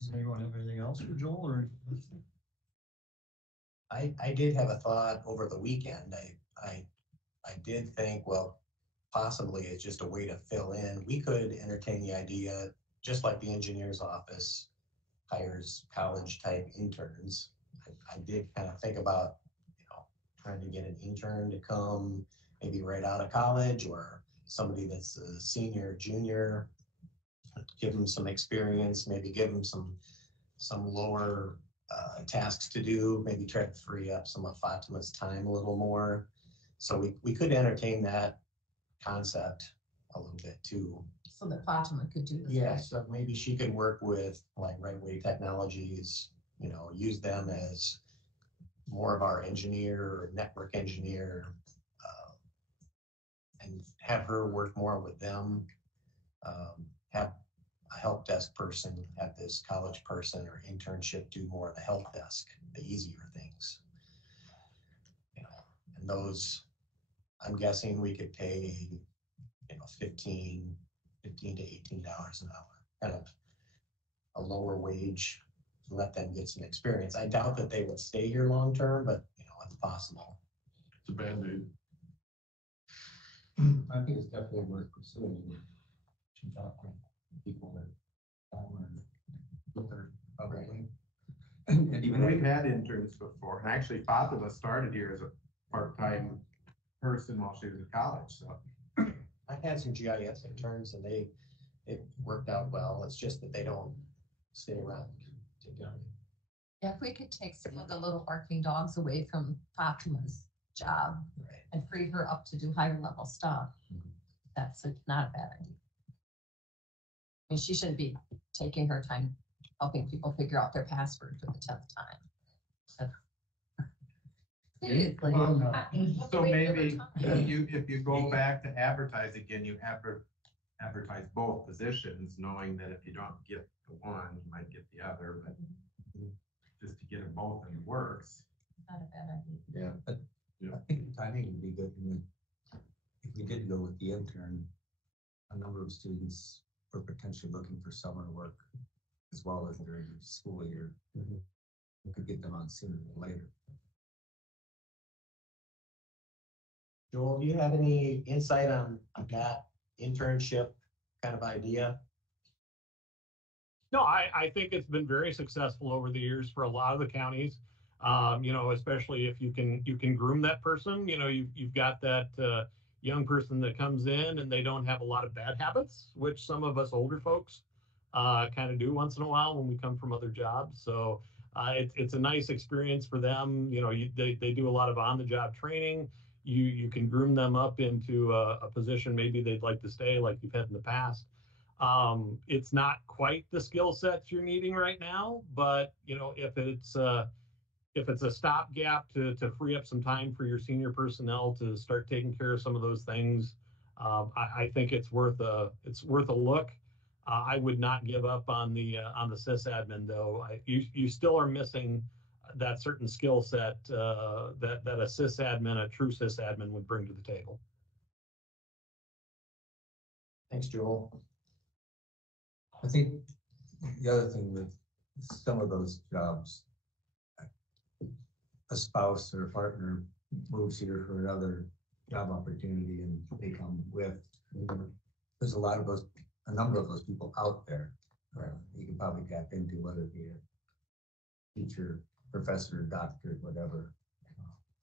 Does anyone have anything else for Joel or? I did have a thought over the weekend. I did think, well, possibly it's just a way to fill in. We could entertain the idea, just like the engineer's office hires college type interns. I did kind of think about, trying to get an intern to come maybe right out of college, or somebody that's a senior, junior, give them some experience, maybe give them some lower tasks to do, maybe try to free up some of Fatima's time a little more. So we could entertain that concept a little bit too. So that Fatima could do this. Yeah, so maybe she could work with like Right Way Technologies, you know, use them as more of our engineer or network engineer, and have her work more with them. Have a help desk person, have this college person or internship do more of the help desk, the easier things. You know, and those, I'm guessing we could pay, you know, 15 to $18 an hour, kind of a lower wage, to let them get some experience. I doubt that they would stay here long-term, but you know, it's possible. It's a Band-Aid. I think it's definitely worth pursuing. To talk to people that with their probably. And even We've had interns before, and actually Fatima started here as a part-time person while she was in college, so. I've had some GIS interns and it worked out well. It's just that they don't stay around. Yeah, if we could take some of the little barking dogs away from Fatima's job Right. and free her up to do higher level stuff, that's not a bad idea. I mean, she shouldn't be taking her time helping people figure out their password for the 10th time. Seriously. So maybe if you go back to advertise again, you advertise both positions, knowing that if you don't get the one, you might get the other, but just to get them both in the works. Not a bad idea. Yeah, I think the timing would be good. If we did go with the intern, a number of students were potentially looking for summer work as well as during the school year. We could get them on sooner than later. Joel, do you have any insight on that internship kind of idea? No, I think it's been very successful over the years for a lot of the counties. You know, especially if you can groom that person. You know, you've got that young person that comes in and they don't have a lot of bad habits, which some of us older folks kind of do once in a while when we come from other jobs. So it's a nice experience for them. You know, they do a lot of on-the-job training. You can groom them up into a position maybe they'd like to stay, like you've had in the past. It's not quite the skill sets you're needing right now, but you know, if it's a stopgap to free up some time for your senior personnel to start taking care of some of those things, I think it's worth a look. I would not give up on the sysadmin though. You still are missing that certain skill set that a sysadmin, a true sysadmin, would bring to the table. Thanks, Joel. I think the other thing with some of those jobs, a spouse or a partner moves here for another job opportunity and they come with, there's a number of those people out there. You can probably tap into, whether it be a teacher, professor, doctor, whatever.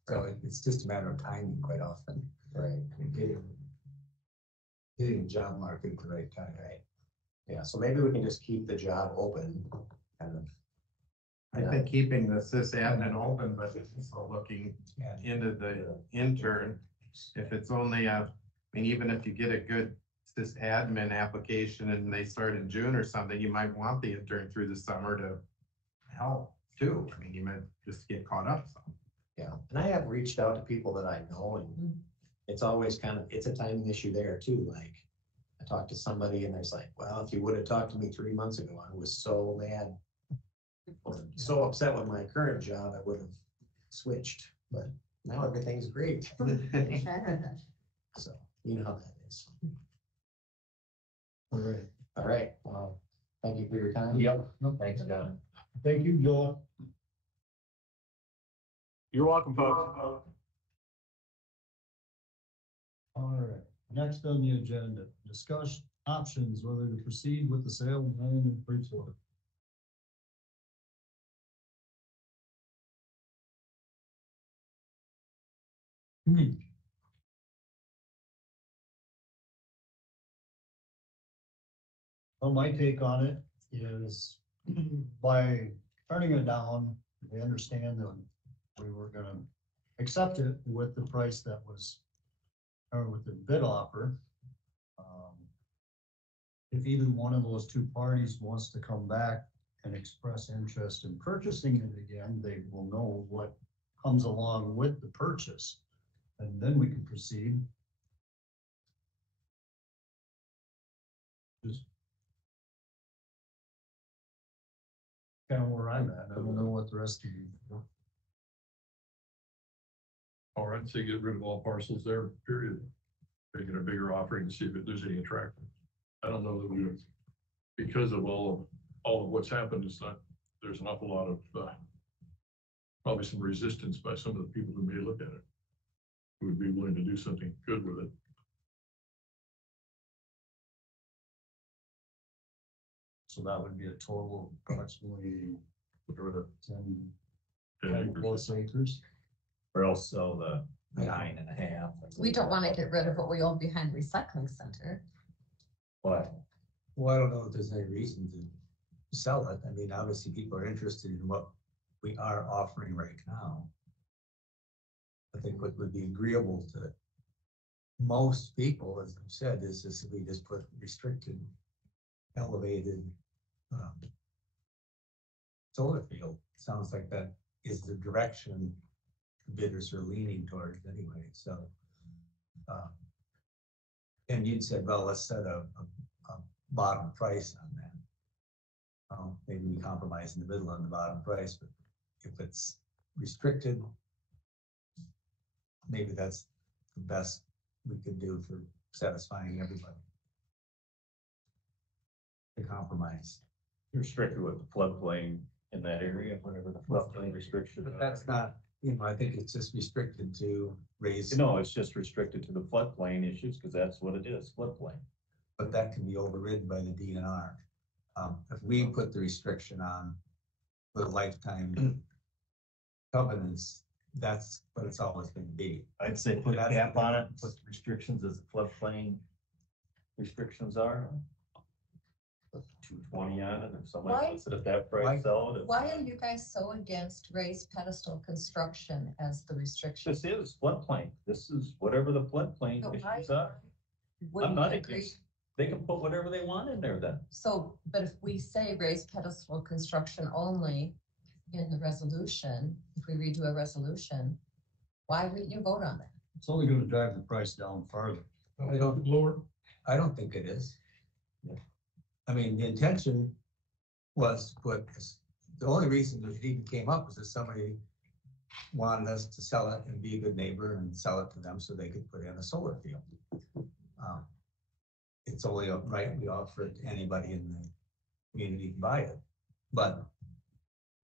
So it's just a matter of timing quite often. Right. Hitting the job market at the right time. Right. Yeah, so maybe we can just keep the job open, kind of. I think keeping the sysadmin open, but also looking into the intern, if it's only even if you get a good sysadmin application and they start in June or something, you might want the intern through the summer to help too. I mean, you might just get caught up some. Yeah, and I have reached out to people that I know, and it's always it's a timing issue there too. Like, I talked to somebody and there's like, well, if you would have talked to me 3 months ago, I was so mad, so upset with my current job, I would have switched, but now everything's great. So, you know how that is. All right. All right, well, thank you for your time. Yep, thanks, John. Thank you, Joel. You're welcome, folks. All right, next on the agenda, discuss options whether to proceed with the sale of land in Freeport. Well, my take on it is by turning it down. They understand that we were gonna accept it with the price that was, or with the bid offer. If either one of those two parties wants to come back and express interest in purchasing it again, they will know what comes along with the purchase. And then we can proceed. Just kind of where I'm at. I don't know what the rest of you feel. All right, so get rid of all parcels there, period. Make it a bigger offering to see if there's any attraction. I don't know that we, because of all of what's happened, it's not, there's an awful lot of, probably some resistance by some of the people who may look at it, who would be willing to do something good with it. So that would be a total of approximately Whatever the 10 10 plus acres. Or else sell the 9.5. We don't want to get rid of what we own behind recycling center. What? Well, I don't know if there's any reason to sell it. I mean, obviously people are interested in what we are offering right now. I think what would be agreeable to most people, as I've said, is if we just put restricted, elevated solar field. Sounds like that is the direction bidders are leaning towards anyway, so. And you'd said, well, let's set a bottom price on that. Maybe we compromise in the middle on the bottom price, but if it's restricted, maybe that's the best we could do for satisfying everybody. The compromise. Restricted with the floodplain in that area, whatever the floodplain restriction. But that's not, I think it's just restricted to raise. No, it's just restricted to the floodplain issues, because that's what it is, floodplain. But that can be overridden by the DNR. If we put the restriction on the lifetime covenants, that's what it's always going to be. I'd say put a cap on it, put restrictions as the floodplain restrictions are. 220 on it, if somebody Why- wants it at that price, sell it. Why are you guys so against raised pedestal construction as the restriction? This is floodplain. This is whatever the floodplain But why- issues are. Wouldn't I'm not you agree? against, they can put whatever they want in there then. So, but if we say raised pedestal construction only in the resolution, if we redo a resolution, why wouldn't you vote on that? It's only gonna drive the price down farther. I don't, Lower, I don't think it is. Yeah. I mean, the intention was to put, the only reason that it even came up was that somebody wanted us to sell it and be a good neighbor and sell it to them so they could put in a solar field. It's only right, we offer it to anybody in the community to buy it. But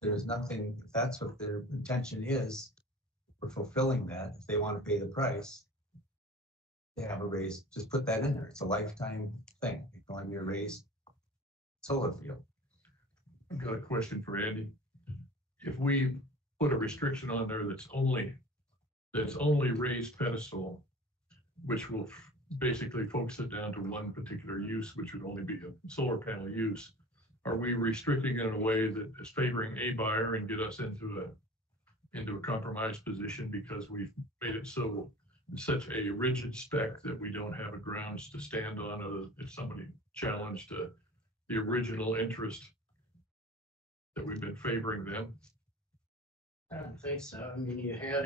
there's nothing, if that's what their intention is, we're fulfilling that. If they want to pay the price, they have a raise, just put that in there. It's a lifetime thing. It can only be a raised solar field. I've got a question for Andy. If we put a restriction on there that's only raised pedestal, which will basically focus it down to one particular use, which would only be a solar panel use, are we restricting it in a way that is favoring a buyer and get us into a compromised position because we've made it such a rigid spec that we don't have a grounds to stand on if somebody challenged the original interest that we've been favoring them? I don't think so. I mean, you had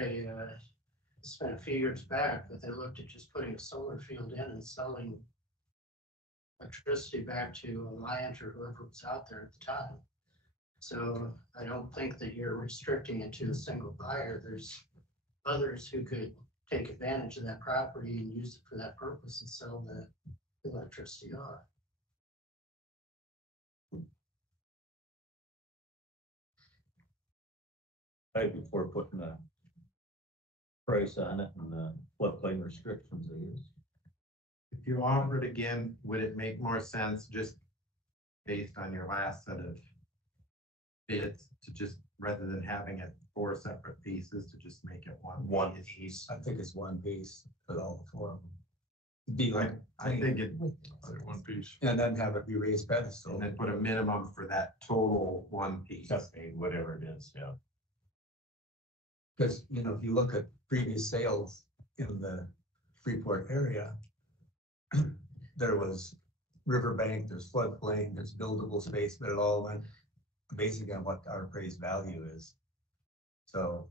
it's been a few years back, but they looked at just putting a solar field in and selling electricity back to Alliant or whoever was out there at the time. So I don't think that you're restricting it to a single buyer. There's others who could take advantage of that property and use it for that purpose and sell the electricity off. Right before putting a price on it and the floodplain restrictions they use. If you offer it again, would it make more sense just based on your last set of bids to just, rather than having it 4 separate pieces, to just make it one One piece? I think it's one piece, put all 4 of them Be like, I think it, One piece. and then have it be raised pedestal. and then put a minimum for that total one piece. Whatever it is, yeah. Because, you know, if you look at previous sales in the Freeport area, there was riverbank, there's floodplain, there's buildable space, but it all went basically on what our appraised value is. So,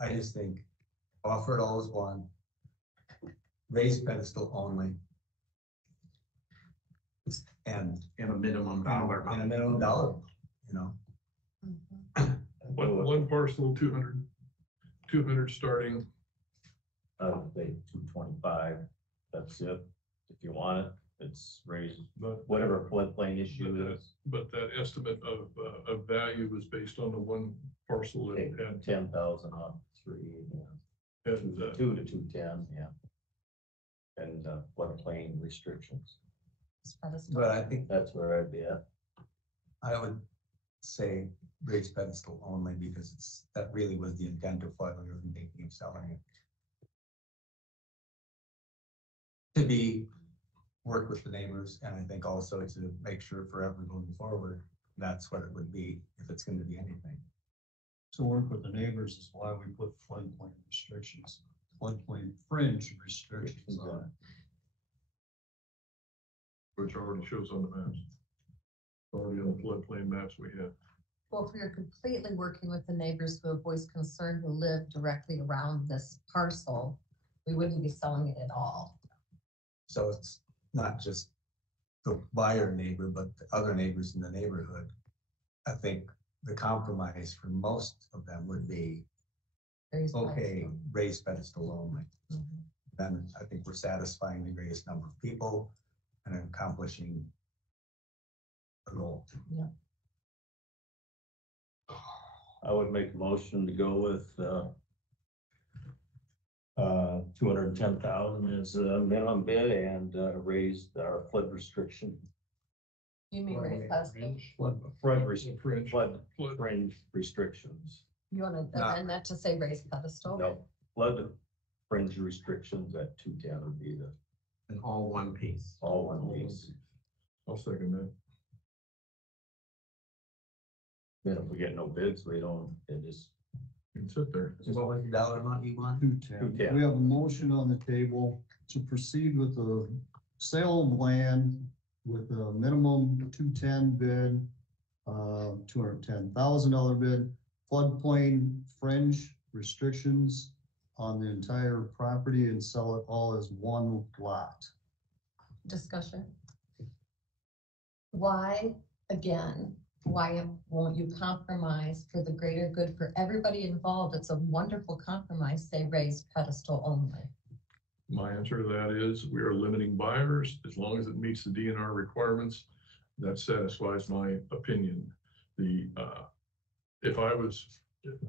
I just think offer it all as one, raise pedestal only. And And a minimum dollar and a amount. minimum dollar, you know. One parcel, 200 starting. I would say 225, that's it. If you want it, it's raised, whatever floodplain issue is, But that estimate of value was based on the one parcel that had, 10,000 on 3, yeah. had 2 to 210, yeah. And floodplain restrictions, But I think that's where I'd be at. I would say raise pedestal only because that really was the intent of why we were thinking of selling it. To be, work with the neighbors, and I think also to make sure forever going forward, that's what it would be, if it's gonna be anything. To work with the neighbors is why we put floodplain restrictions, floodplain fringe restrictions on it. which already shows on the maps. Already on the floodplain maps we have. Well, if we are completely working with the neighbors who have voiced concern who live directly around this parcel, we wouldn't be selling it at all. So it's not just the buyer neighbor, but the other neighbors in the neighborhood. I think the compromise for most of them would be, Raised okay, pedestal. raise pedestal only. Mhm. Then I think we're satisfying the greatest number of people and accomplishing a goal. I would make a motion to go with 210,000 as a minimum bid and raise our flood restriction. You mean raised pedestal? Flood fringe restrictions. You want to amend that to say raised pedestal? No, flood fringe restrictions at 210 would be the And all one piece. all one piece. I'll second that. Then if we get no bids, we don't, it just, You can sit there. What was the dollar amount you want? 210. 210. We have a motion on the table to proceed with the sale of land with a minimum 210 bid, $210,000 bid, floodplain fringe restrictions on the entire property and sell it all as one lot. Discussion. Why, again, why won't you compromise for the greater good for everybody involved? It's a wonderful compromise, say raised pedestal only. My answer to that is we are limiting buyers as long as it meets the DNR requirements. That satisfies my opinion. If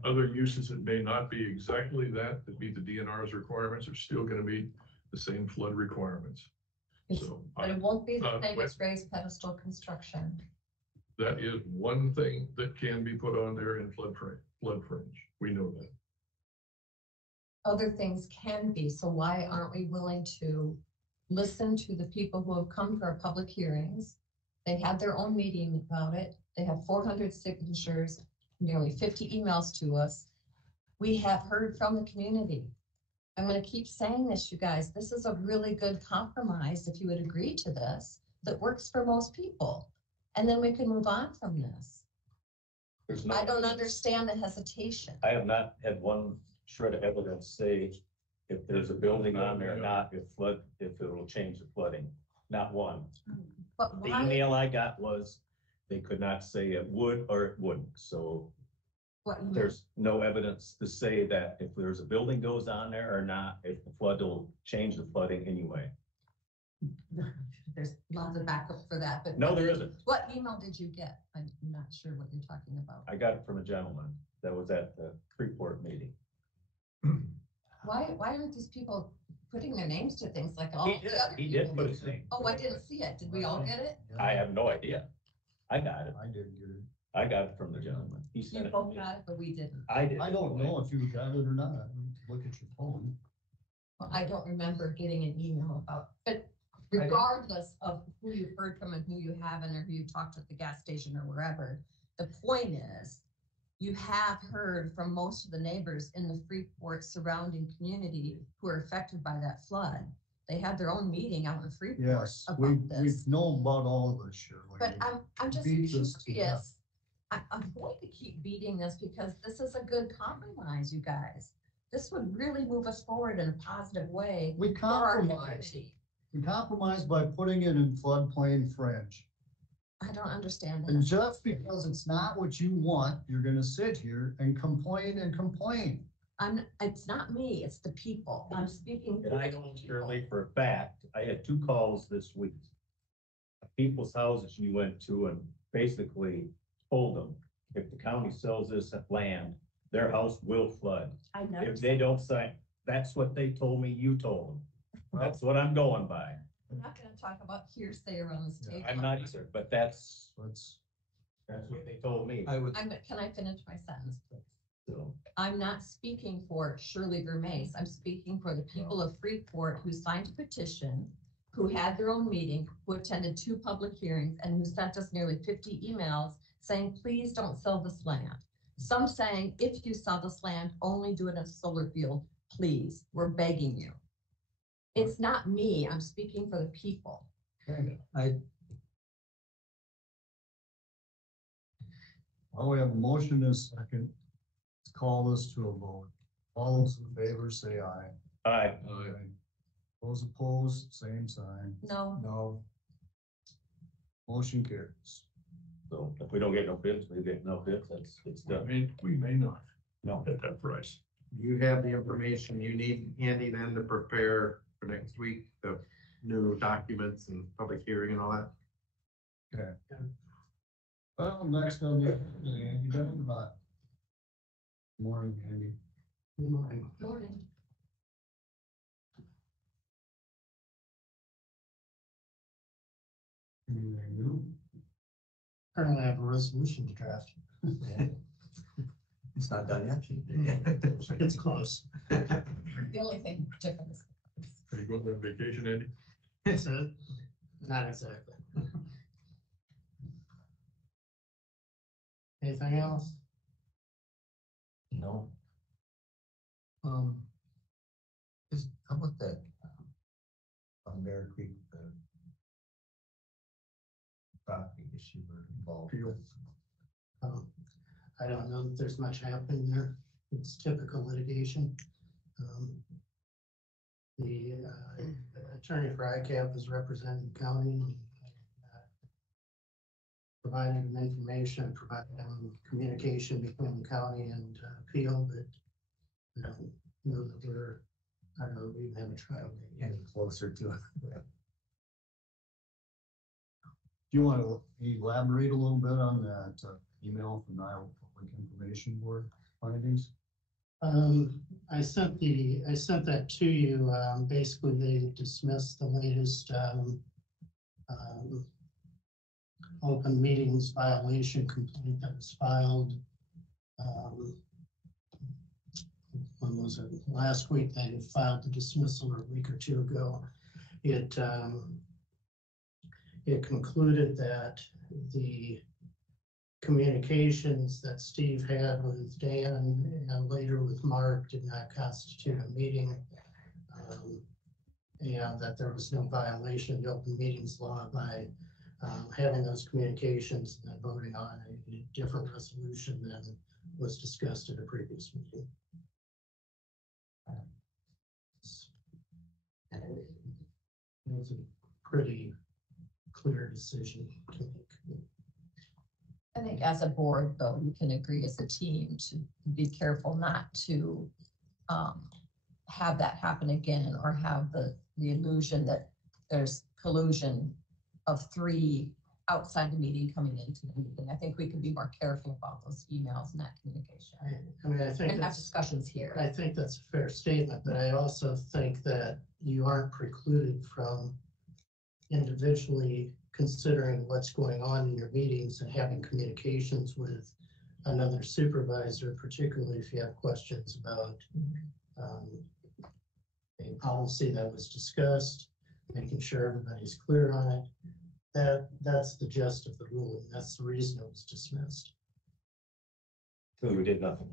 other uses that may not be exactly that meet the DNR's requirements are still going to meet the same flood requirements. It's- So But it won't be the uh, same wait. as raised pedestal construction. that is one thing that can be put on there in flood fringe. We know that. Other things can be, so why aren't we willing to listen to the people who have come to our public hearings? They had their own meeting about it. They have 400 signatures, nearly 50 emails to us. We have heard from the community. I'm gonna keep saying this, you guys, this is a really good compromise, if you would agree to this, that works for most people. And then we can move on from this. there's no. I don't understand the hesitation. I have not had one shred of evidence say if there's a building on there or not, if it will change the flooding. Not one. But The why, email I got was they could not say it would or it wouldn't. So what, there's no evidence to say that if there's a building goes on there or not, if the flood will change the flooding anyway. there's lots of backup for that, but. No, there isn't. What email did you get? I'm not sure what you're talking about. I got it from a gentleman that was at the Freeport meeting. Why aren't these people putting their names to things like all He the did, other he did people? put his name. Oh, I didn't see it. Did we all get it? I have no idea. I got it. I didn't get it. I got it from the gentleman. He You sent it. to both me. got it, but we didn't. I did. I don't know if you got it or not. Look at your phone. Well, I don't remember getting an email about, but regardless of who you heard from and who you haven't, or who you talked at the gas station or wherever, the point is, you have heard from most of the neighbors in the Freeport surrounding community who are affected by that flood. They had their own meeting out in Freeport Yes, about we this. know about all of this, Shirley. But I'm just Beat this to curious. I'm going to keep beating this because this is a good compromise, you guys. This would really move us forward in a positive way. We for our compromised. community. We compromised by putting it in floodplain fringe. I don't understand And that. just because it's not what you want, you're gonna sit here and complain and complain. It's not me, it's the people. I'm speaking. And I know, Shirley, for a fact, I had 2 calls this week. People's houses you went to and basically told them, if the county sells this land, their house will flood. I never. If they don't sign, that's what they told me, you told them. That's what I'm going by. We're not gonna talk about hearsay around this table. I'm not either, but that's Let's, what they told me. I would, Can I finish my sentence, please? So, I'm not speaking for Shirley Vermace. I'm speaking for the people of Freeport who signed a petition, who had their own meeting, who attended 2 public hearings, and who sent us nearly 50 emails saying, please don't sell this land. Some saying, if you sell this land, only do it in a solar field, please. We're begging you. It's not me. I'm speaking for the people. well, we have a motion and a second. Let's call this to a vote. All those in favor say aye. I, Those opposed, same sign. No, No. Motion carries. so if we don't get no bids, we get no bids, it's done. We may not No. at that price. You have the information you need, Andy, then to prepare for next week, the new documents and public hearing and all that? Okay. Well, next on the, Andy Dunlop. Morning, Andy. Morning. morning. Anything new? Currently I have a resolution to draft. it's not done yet. It's close. The only thing different is. Are you going on vacation, Andy? It's not exactly. Anything else? No. Just, how about that? On Bear Creek, the property issue we're involved with. I don't know that there's much happening there. It's typical litigation. The attorney for ICAP is representing the county and provided them information, provided them communication between the county and appeal, but I don't know that I don't know, we even have a trial date yet. Getting closer to it. Do you want to elaborate a little bit on that email from the Iowa Public Information Board findings? I sent that to you. Basically, they dismissed the latest open meetings violation complaint that was filed. When was it? Last week, they filed the dismissal, or a week or 2 ago. It concluded that the communications that Steve had with Dan and later with Mark did not constitute a meeting, and that there was no violation of the open meetings law by having those communications and then voting on a different resolution than was discussed at a previous meeting. It was a pretty clear decision to make. I think as a board, though, we can agree as a team to be careful not to have that happen again, or have the illusion that there's collusion of 3 outside the meeting coming into the meeting. I think we can be more careful about those emails and that communication, I mean, I think and have that's, discussions here. I think that's a fair statement, but I also think that you aren't precluded from individually considering what's going on in your meetings and having communications with another supervisor, particularly if you have questions about a policy that was discussed, making sure everybody's clear on it. That's the gist of the ruling. That's the reason it was dismissed. So we did nothing.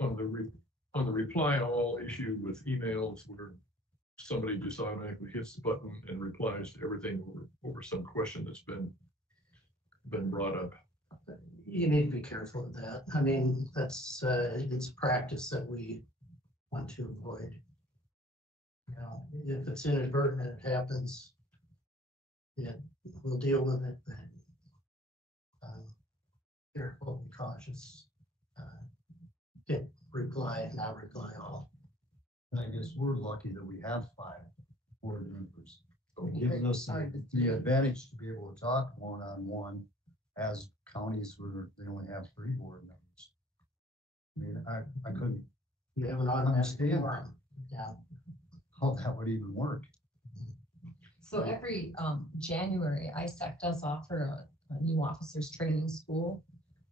On the reply all issue with emails where somebody just automatically hits the button and replies to everything over some question that's been brought up. You need to be careful of that. I mean, it's a practice that we want to avoid. You know, if it's inadvertent and it happens, yeah, we'll deal with it, but careful, be cautious. Hit reply, not reply all. And I guess we're lucky that we have 5 board members. So it gives us the advantage to be able to talk one-on-one as counties where they only have 3 board members. I mean, I couldn't You have an automatic understand quorum. Yeah. how that would even work. So every January, ISAC does offer a new officers training school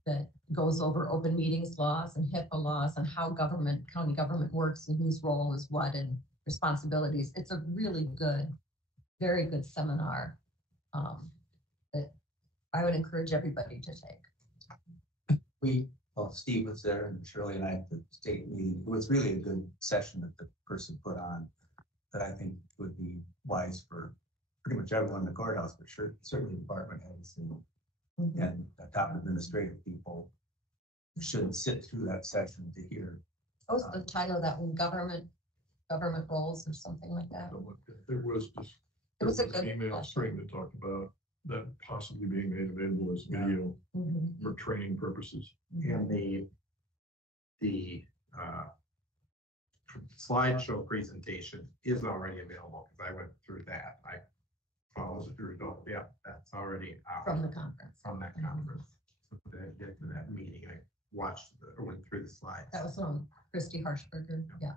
that goes over open meetings laws and HIPAA laws and how county government works and whose role is what and responsibilities. It's a really good, very good seminar that I would encourage everybody to take. Well, Steve was there and Shirley and I at the state meeting. It was really a good session that the person put on that I think would be wise for pretty much everyone in the courthouse, but certainly department heads and top administrative people should sit through that session to hear. What's the title of that one? Government roles or something like that? There was just It was a an good email session. string that talked about that possibly being made available as video for training purposes. And the slideshow presentation is already available, because I went through that. I followed it through, yeah, that's already out. From the conference. From that conference. So to get to that meeting, I went through the slides. That was from Christy Harshberger. Yeah.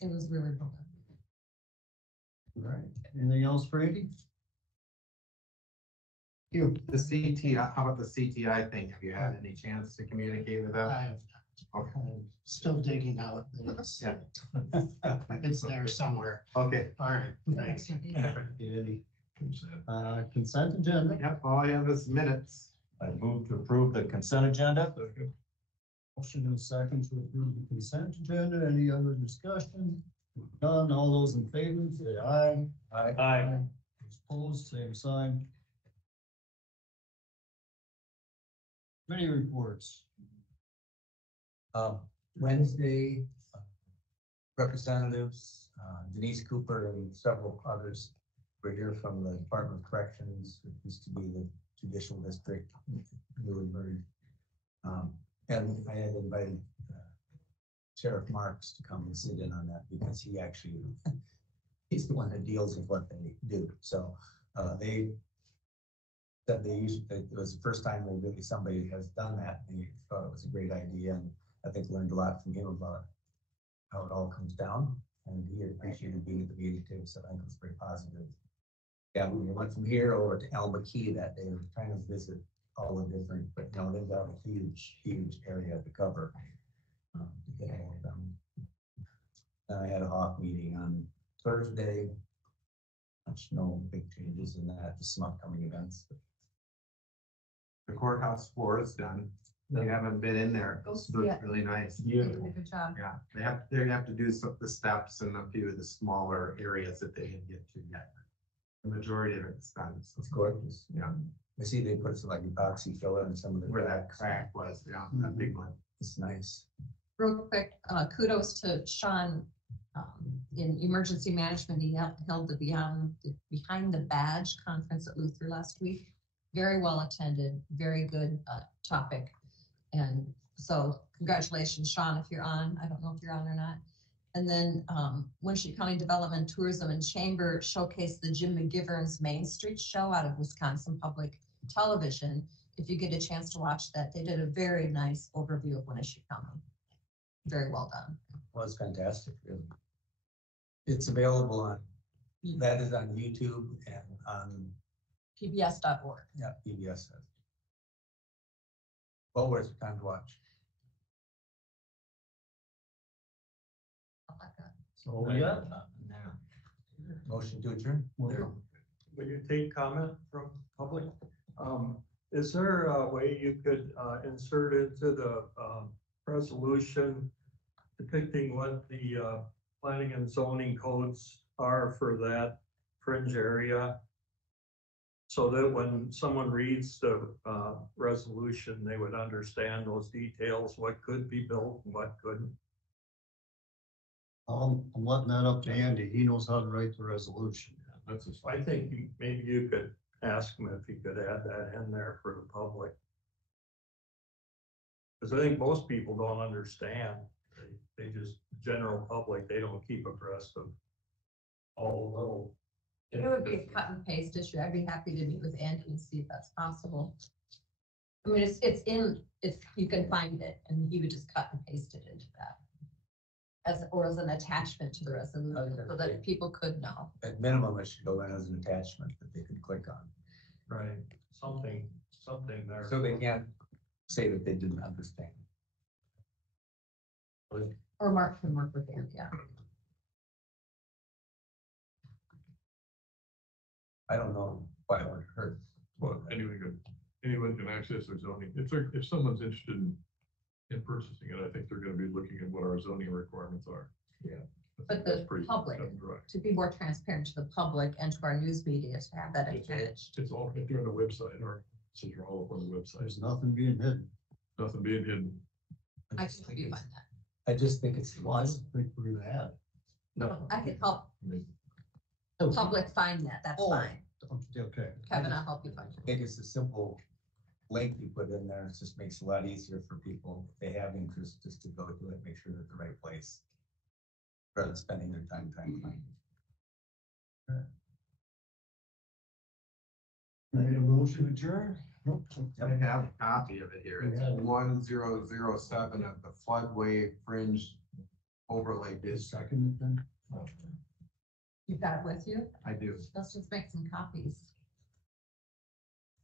It was really well done. All right. Anything else, Brady? The CTI, how about the CTI thing? Have you had any chance to communicate with them? I'm still digging out. But it's, Yeah. it's there somewhere. Okay. All right, thanks. Consent agenda. Yep, all I have is minutes. I move to approve the consent agenda. Motion and second to approve the consent agenda. Any other discussion? None. All those in favor, say aye. Aye. Those opposed, same sign. Committee reports. Wednesday, representatives, Denise Cooper and several others were here from the Department of Corrections. It used to be the judicial district, newly merged. And I had invited Sheriff Marks to come and sit in on that because he actually, he's the one that deals with what they do. So they said it was the first time that really somebody has done that. And he thought it was a great idea. And I think learned a lot from him about how it all comes down. And he appreciated being at the meeting too. So I think it was very positive. Yeah, we went from here over to Albuquerque that day. We were trying to visit all the different, but you know, they've got a huge area to cover. To get all of them. Then I had a hawk meeting on Thursday. No big changes in that, just some upcoming events. The courthouse floor is done. They haven't been in there. Go It see looks it. really nice. They did a good job. Yeah, they have to do some, the steps and a few of the smaller areas that they didn't get to yet. The majority of it's done. So It's gorgeous. yeah, I see they put some like epoxy filler in some of the where that crack was, yeah, that big one. It's nice. Real quick, kudos to Sean in emergency management. He held the Behind the Badge conference at Luther last week. Very well attended, very good topic. And so congratulations, Sean, if you're on. I don't know if you're on or not. And then Winneshiek County Development, Tourism and Chamber showcased the Jim McGivern's Main Street show out of Wisconsin Public Television. If you get a chance to watch that, they did a very nice overview of Winneshiek County. Very well done. Well, it's fantastic, really. It's available on, that is on YouTube and on, PBS.org. yeah, PBS. Well worth the time to watch. So we got. Motion to adjourn? Well, Will you take comment from public? Is there a way you could, insert into the, resolution depicting what the, planning and zoning codes are for that fringe area? So that when someone reads the, resolution, they would understand those details, what could be built and what couldn't. I'm letting that up to Andy. He knows how to write the resolution. That's just. I think maybe you could ask him if he could add that in there for the public. Because I think most people don't understand. They just, general public, they don't keep abreast of all the little. It would be a cut and paste issue. I'd be happy to meet with Andy and see if that's possible. I mean, you can find it and he would just cut and paste it into that. As an attachment to the resolution, so that people could know. At minimum, it should go in as an attachment that they could click on. Right. Something there. So they can't say that they didn't understand. Or Mark can work with Andy, yeah. I don't know why it would hurt. Well, anyone can access their zoning. If someone's interested in purchasing it, I think they're gonna be looking at what our zoning requirements are. Yeah. But That's the pretty public, cut and dry. to be more transparent to the public and to our news media, to have that attached. It's all, if they're on the website, or since you're all up on the website, There's nothing being hidden. nothing being hidden. I can help you find that. I just think it's, Well, I don't think we're gonna add. I can help I mean, the public find that, that's Oh. fine. Okay. Kevin, I'll help you find I it. think it's a simple link you put in there. It just makes it a lot easier for people, if they have interest, just to go to it, make sure they're at the right place. Rather than spending their time trying to find it. Need a motion to adjourn? I have a copy of it here. It's 1007 of the floodway fringe overlay district. Second then? You've got it with you? I do. Let's just make some copies.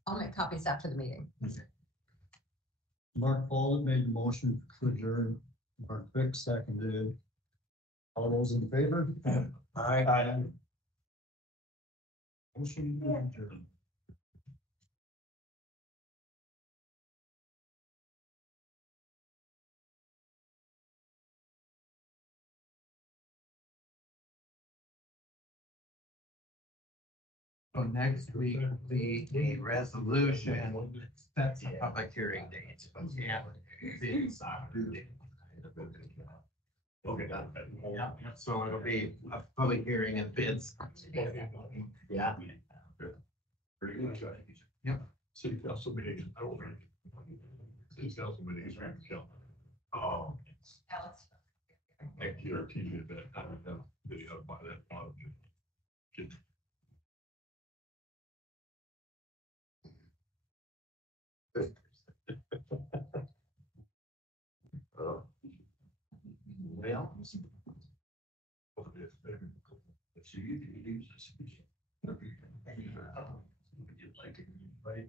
I'll make copies after the meeting. Mark Folden made the motion to adjourn. Mark Vick seconded. All those in favor? Aye. Motion to adjourn. So next week, the resolution sets a public hearing date. Yeah. Okay. Yeah, so it'll be a public hearing and bids. Yeah. Pretty good. Yep. City council meeting, I will bring. City council meeting is right in Cal. Oh. Alex. Thank you. TV event, I don't know, video by that. Get Well. Like,